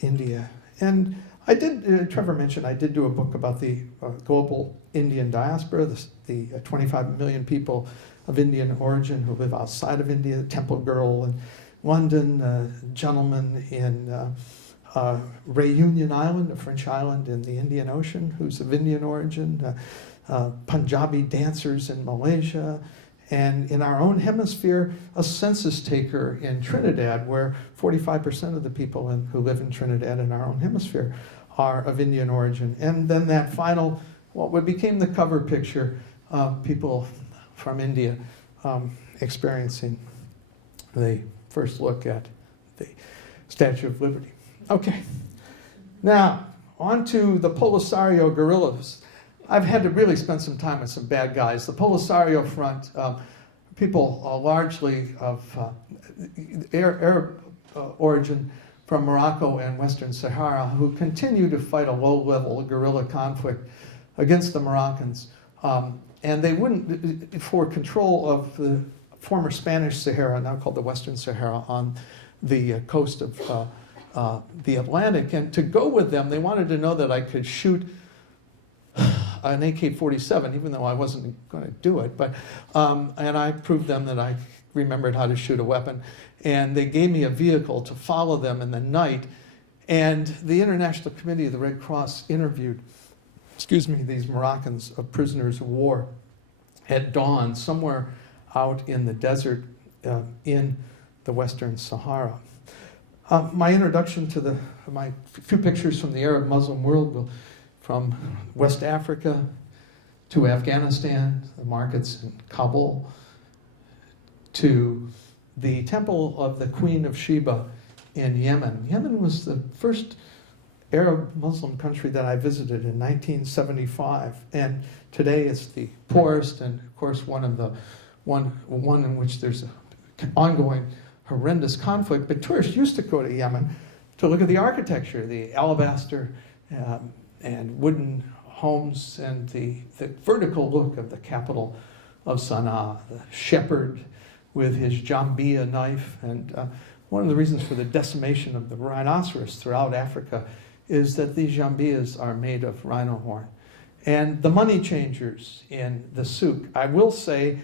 India. And I did, Trevor mentioned, I did do a book about the global Indian diaspora, the 25 million people of Indian origin who live outside of India, Temple Girl in London, a gentleman in Réunion Island, a French island in the Indian Ocean, who's of Indian origin, Punjabi dancers in Malaysia, and in our own hemisphere, a census taker in Trinidad, where 45% of the people who live in Trinidad in our own hemisphere are of Indian origin. And then that final, what became the cover picture, people from India experiencing the first look at the Statue of Liberty. Okay, now on to the Polisario guerrillas. I've had to really spend some time with some bad guys. The Polisario Front, people largely of Arab origin from Morocco and Western Sahara, who continue to fight a low-level guerrilla conflict against the Moroccans. And they wouldn't, for control of the former Spanish Sahara, now called the Western Sahara, on the coast of the Atlantic. And to go with them, they wanted to know that I could shoot an AK-47, even though I wasn't going to do it. But and I proved them that I remembered how to shoot a weapon. And they gave me a vehicle to follow them in the night. And the International Committee of the Red Cross interviewed, these Moroccans of prisoners of war at dawn somewhere out in the desert in the Western Sahara. My introduction to my few pictures from the Arab Muslim world, from West Africa to Afghanistan, the markets in Kabul, to the temple of the Queen of Sheba in Yemen. Yemen was the first Arab Muslim country that I visited in 1975, and today it's the poorest and, of course, one in which there's an ongoing horrendous conflict. But tourists used to go to Yemen to look at the architecture, the alabaster and wooden homes, and the vertical look of the capital of Sana'a, the shepherd with his jambia knife. And one of the reasons for the decimation of the rhinoceros throughout Africa is that these jambias are made of rhino horn. And the money changers in the souk, I will say,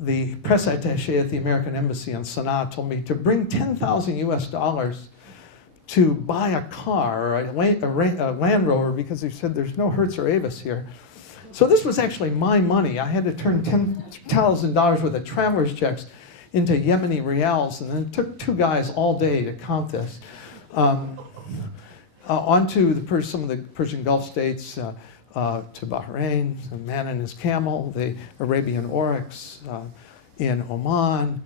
the press attaché at the American Embassy in Sana'a told me to bring 10,000 US dollars to buy a car, or a Land Rover, because he said there's no Hertz or Avis here. So this was actually my money. I had to turn $10,000 worth of traveler's checks into Yemeni rials, and then it took two guys all day to count this. Onto some of the Persian Gulf states, to Bahrain, a man and his camel, the Arabian oryx in Oman,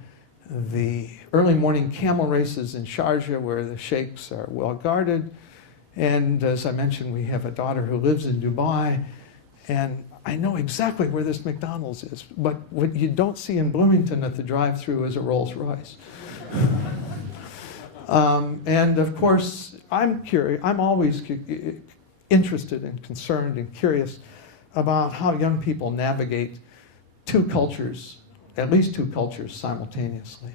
the early morning camel races in Sharjah where the sheikhs are well guarded. And as I mentioned, we have a daughter who lives in Dubai, and I know exactly where this McDonald's is, but what you don't see in Bloomington at the drive-thru is a Rolls Royce. And of course, I'm always interested and concerned and curious about how young people navigate two cultures, at least two cultures simultaneously.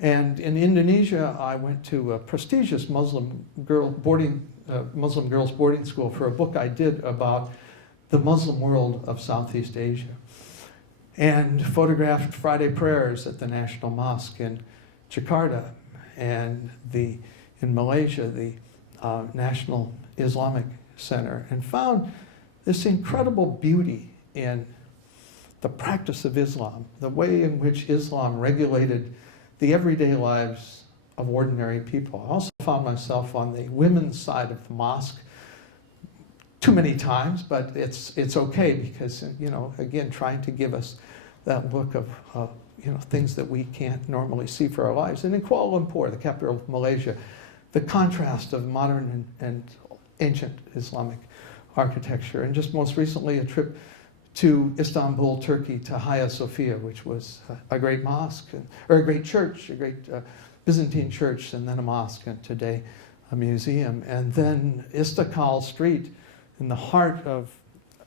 And in Indonesia, I went to a prestigious Muslim girls' boarding school for a book I did about the Muslim world of Southeast Asia, and photographed Friday prayers at the National Mosque in Jakarta, and in Malaysia, the National Islamic Center, and found this incredible beauty in the practice of Islam, the way in which Islam regulated the everyday lives of ordinary people. I also found myself on the women's side of the mosque too many times, but it's okay because, again, trying to give us that look of things that we can't normally see for our lives. And in Kuala Lumpur, the capital of Malaysia, the contrast of modern and ancient Islamic architecture. And just most recently, a trip to Istanbul, Turkey, to Hagia Sophia, which was a great mosque, or a great church, a great Byzantine church, and then a mosque, and today a museum. And then Istiklal Street in the heart of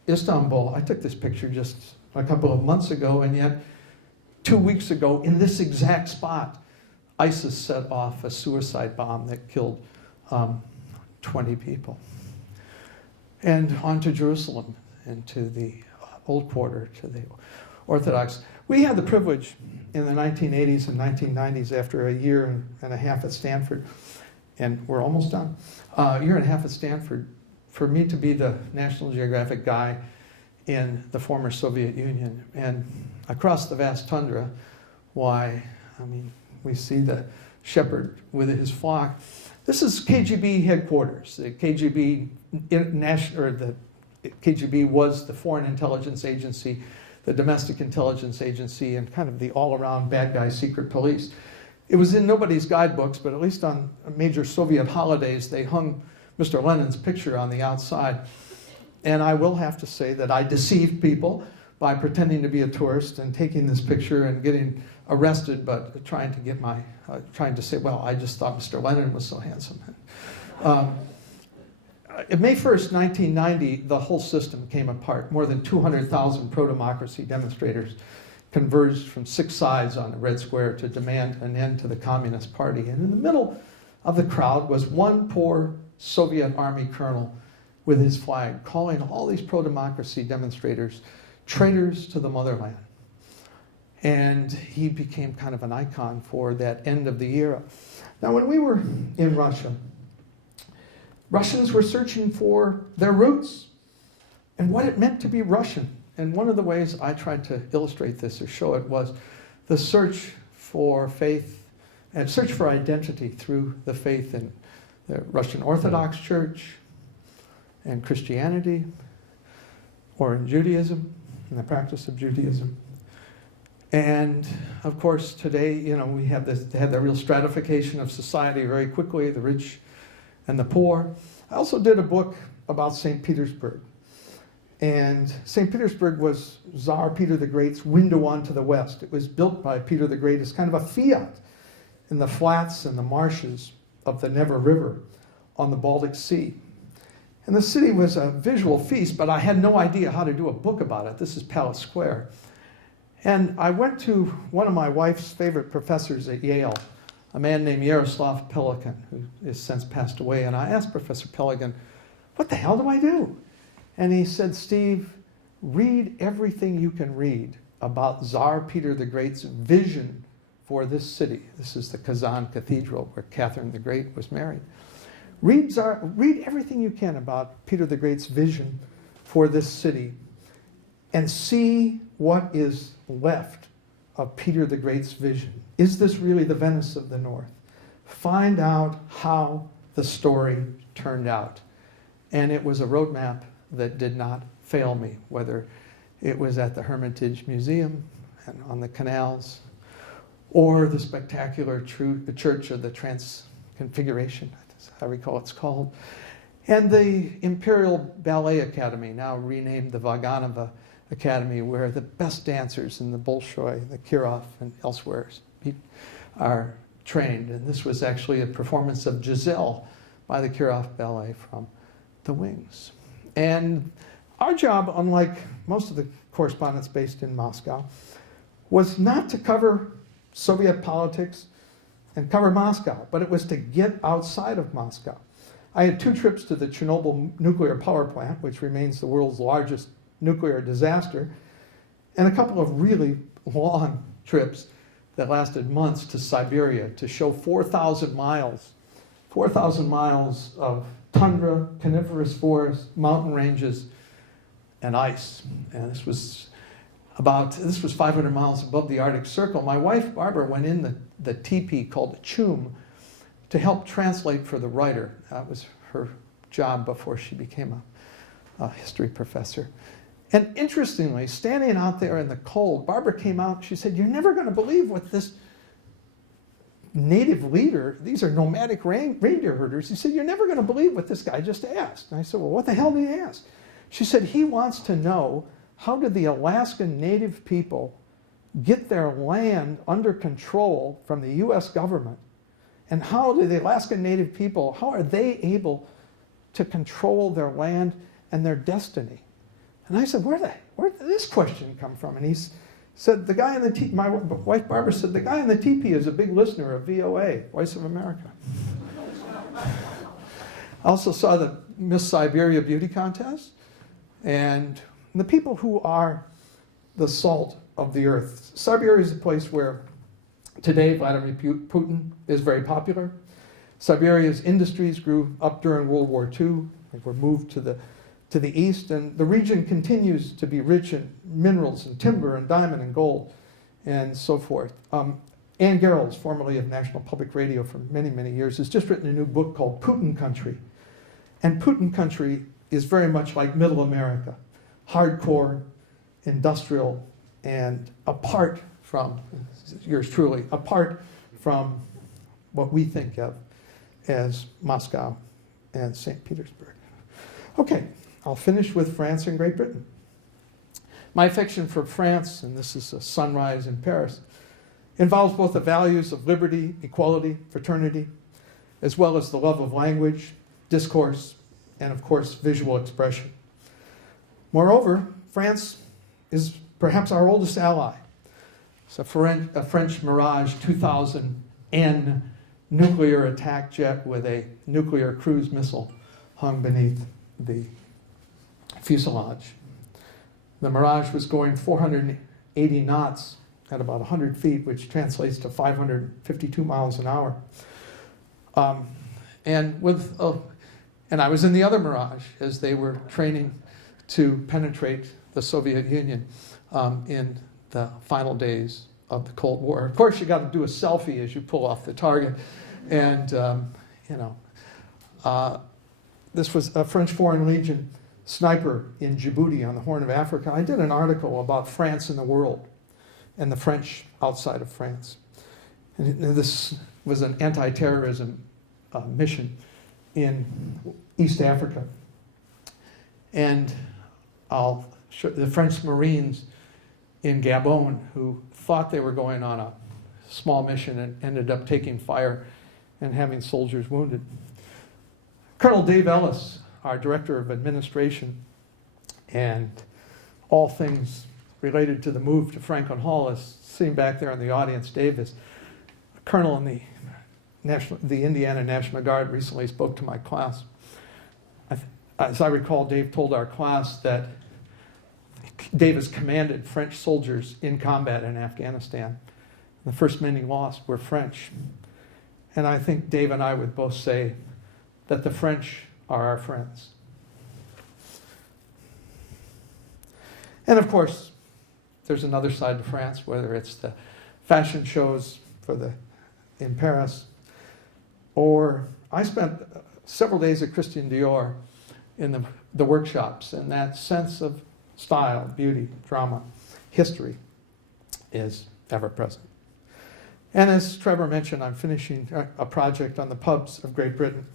Istanbul. I took this picture just a couple of months ago, and yet 2 weeks ago, in this exact spot, ISIS set off a suicide bomb that killed 20 people. And on to Jerusalem, and to the Old Quarter, to the Orthodox. We had the privilege in the 1980s and 1990s, after a year and a half at Stanford, and we're almost done, a year and a half at Stanford, for me to be the National Geographic guy in the former Soviet Union. And across the vast tundra, we see the shepherd with his flock. This is KGB headquarters. The KGB KGB was the foreign intelligence agency, the domestic intelligence agency, and kind of the all-around bad guy secret police. It was in nobody's guidebooks, but at least on major Soviet holidays, they hung Mr. Lenin's picture on the outside. And I will have to say that I deceived people by pretending to be a tourist and taking this picture and getting arrested, but trying to say, well, I just thought Mr. Lenin was so handsome. May 1st, 1990, the whole system came apart. More than 200,000 pro-democracy demonstrators converged from 6 sides on the Red Square to demand an end to the Communist Party. And in the middle of the crowd was one poor Soviet army colonel with his flag, calling all these pro-democracy demonstrators traitors to the motherland. And he became kind of an icon for that end of the era. Now, when we were in Russia, Russians were searching for their roots and what it meant to be Russian. And one of the ways I tried to illustrate this or show it was the search for faith and search for identity through the faith in the Russian Orthodox Church and Christianity, or in Judaism, in the practice of Judaism. And of course, today, we have the real stratification of society very quickly, the rich and the poor. I also did a book about St. Petersburg. And St. Petersburg was Tsar Peter the Great's window onto the West. It was built by Peter the Great as kind of a fiat in the flats and the marshes of the Neva River on the Baltic Sea. And the city was a visual feast, but I had no idea how to do a book about it. This is Palace Square. And I went to one of my wife's favorite professors at Yale, a man named Yaroslav Pelikan, who has since passed away. And I asked Professor Pelikan, what the hell do I do? And he said, Steve, read everything you can read about Tsar Peter the Great's vision for this city. This is the Kazan Cathedral where Catherine the Great was married. Read everything you can about Peter the Great's vision for this city and see what is left of Peter the Great's vision. Is this really the Venice of the North? Find out how the story turned out. And it was a roadmap that did not fail me, whether it was at the Hermitage Museum and on the canals, or the spectacular Church of the Transfiguration, that's how I recall it's called, and the Imperial Ballet Academy, now renamed the Vaganova Academy, where the best dancers in the Bolshoi, the Kirov, and elsewhere are trained. And this was actually a performance of Giselle by the Kirov Ballet from the Wings. And our job, unlike most of the correspondents based in Moscow, was not to cover Soviet politics and cover Moscow, but it was to get outside of Moscow. I had 2 trips to the Chernobyl nuclear power plant, which remains the world's largest nuclear disaster, and a couple of really long trips that lasted months to Siberia to show 4,000 miles of tundra, coniferous forests, mountain ranges, and ice. And this was 500 miles above the Arctic Circle. My wife, Barbara, went in the teepee called a chum to help translate for the writer. That was her job before she became a history professor. And interestingly, standing out there in the cold, Barbara came out, she said, you're never going to believe what this native leader, these are nomadic reindeer herders, he said, you're never going to believe what this guy just asked. And I said, well, what the hell did he ask? She said, he wants to know, how did the Alaskan native people get their land under control from the U.S. government? And how do the Alaskan native people, how are they able to control their land and their destiny? And I said, where did this question come from? And he said, the guy in the teepee, my wife Barbara said, the guy in the teepee is a big listener of VOA, Voice of America. I also saw the Miss Siberia Beauty Contest, and the people who are the salt of the earth. Siberia is a place where today Vladimir Putin is very popular. Siberia's industries grew up during World War II. They were moved to the east, and the region continues to be rich in minerals and timber and diamond and gold and so forth. Ann Garrels, formerly of National Public Radio for many, many years, has just written a new book called Putin Country. And Putin Country is very much like Middle America, hardcore, industrial, and apart from, yours truly, apart from what we think of as Moscow and St. Petersburg. Okay, I'll finish with France and Great Britain. My affection for France, and this is a sunrise in Paris, involves both the values of liberty, equality, fraternity, as well as the love of language, discourse, and of course, visual expression. Moreover, France is perhaps our oldest ally. It's a French Mirage 2000N nuclear attack jet with a nuclear cruise missile hung beneath the fuselage. The Mirage was going 480 knots at about 100 feet, which translates to 552 miles an hour. And I was in the other Mirage as they were training to penetrate the Soviet Union in the final days of the Cold War. Of course, you got to do a selfie as you pull off the target. And, this was a French Foreign Legion sniper in Djibouti on the Horn of Africa. I did an article about France in the world and the French outside of France. And this was an anti-terrorism mission in East Africa. And I'll show the French Marines in Gabon who thought they were going on a small mission and ended up taking fire and having soldiers wounded. Colonel Dave Ellis, our Director of Administration and all things related to the move to Franklin Hall, is sitting back there in the audience. Dave is a colonel in the Indiana National Guard, recently spoke to my class. As I recall, Dave told our class that Dave has commanded French soldiers in combat in Afghanistan. The first men he lost were French. And I think Dave and I would both say that the French are our friends. And of course, there's another side to France, whether it's the fashion shows in Paris, or I spent several days at Christian Dior in the workshops, and that sense of style, beauty, drama, history is ever present. And as Trevor mentioned, I'm finishing a project on the pubs of Great Britain.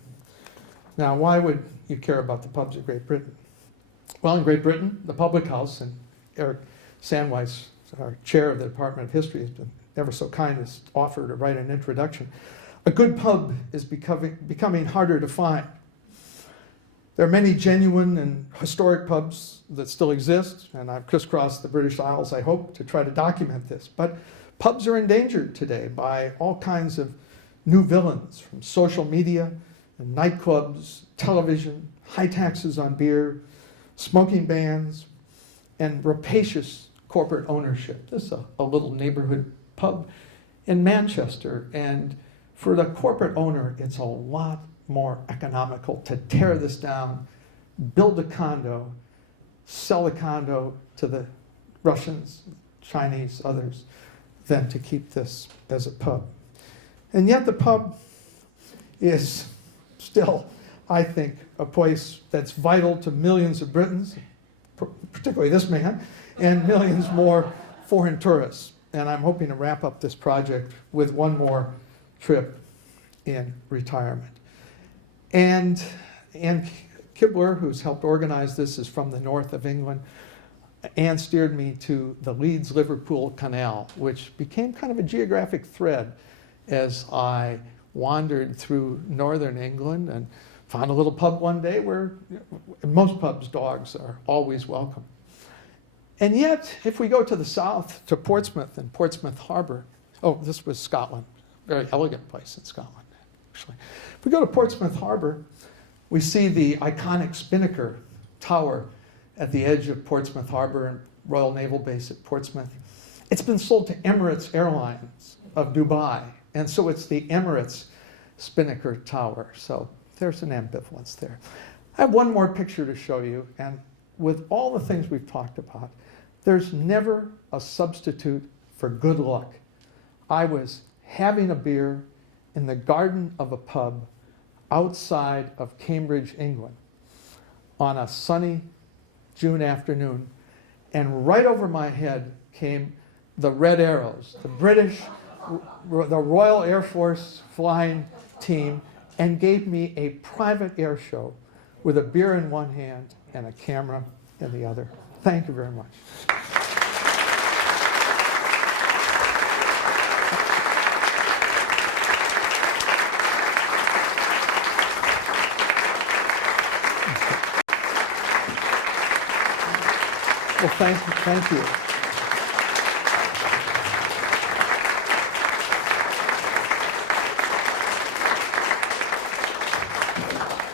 Now, why would you care about the pubs of Great Britain? Well, in Great Britain, the public house, and Eric Sandweiss, our chair of the Department of History, has been ever so kind as offered to write an introduction. A good pub is becoming harder to find. There are many genuine and historic pubs that still exist, and I've crisscrossed the British Isles, I hope, to try to document this. But pubs are endangered today by all kinds of new villains, from social media and nightclubs, television, high taxes on beer, smoking bans, and rapacious corporate ownership. This is a little neighborhood pub in Manchester, and for the corporate owner, it's a lot more economical to tear this down, build a condo, sell a condo to the Russians, Chinese, others, than to keep this as a pub. And yet the pub is still, I think, a place that's vital to millions of Britons, particularly this man, and millions more foreign tourists. And I'm hoping to wrap up this project with one more trip in retirement. And Ann Kibler, who's helped organize this, is from the north of England. Ann steered me to the Leeds-Liverpool Canal, which became kind of a geographic thread as I wandered through northern England and found a little pub one day where in most pubs dogs are always welcome. And yet, if we go to the south, to Portsmouth and Portsmouth Harbour, oh, this was Scotland, very elegant place in Scotland, actually. If we go to Portsmouth Harbour, we see the iconic Spinnaker Tower at the edge of Portsmouth Harbour and Royal Naval Base at Portsmouth. It's been sold to Emirates Airlines of Dubai, and so it's the Emirates Spinnaker Tower. So there's an ambivalence there. I have one more picture to show you, and with all the things we've talked about, there's never a substitute for good luck. I was having a beer in the garden of a pub outside of Cambridge, England, on a sunny June afternoon, and right over my head came the Red Arrows, the Royal Air Force flying team, and gave me a private air show with a beer in one hand and a camera in the other. Thank you very much. Well, thank you.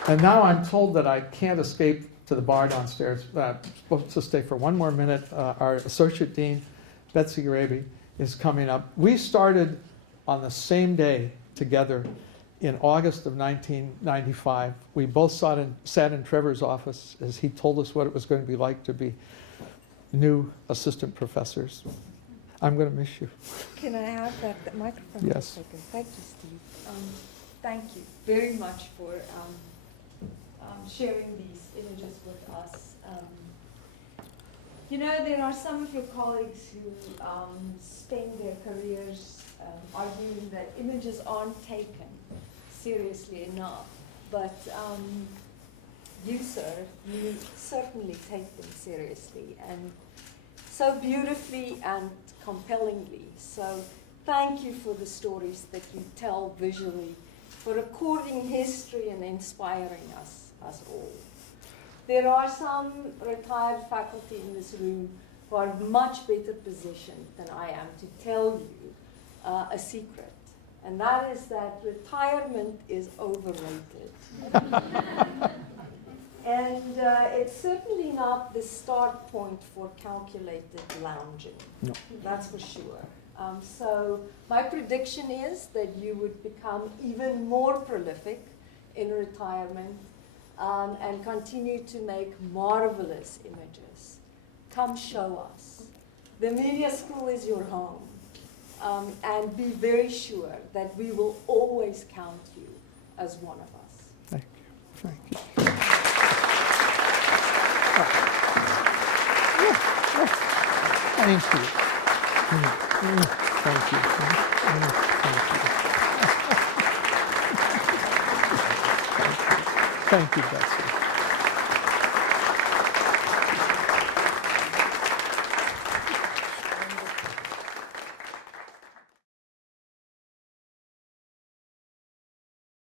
And now I'm told that I can't escape to the bar downstairs. I'm supposed to stay for one more minute. Our Associate Dean, Betsy Graby, is coming up. We started on the same day together in August of 1995. We both sat in Trevor's office as he told us what it was going to be like to be new assistant professors. I'm going to miss you. Can I have that microphone? Yes. For a second? Thank you, Steve. Thank you very much for sharing these images with us. You know, there are some of your colleagues who spend their careers arguing that images aren't taken seriously enough, but you, sir, you certainly take them seriously, and so beautifully and compellingly. So thank you for the stories that you tell visually, for recording history and inspiring us all. There are some retired faculty in this room who are much better positioned than I am to tell you a secret, and that is that retirement is overrated. And it's certainly not the start point for calculated lounging. No. That's for sure. So my prediction is that you would become even more prolific in retirement and continue to make marvelous images. Come show us. The media school is your home. And be very sure that we will always count you as one of us. Thank you. Thank you. Thank you. Thank you. Thank you, Betsy.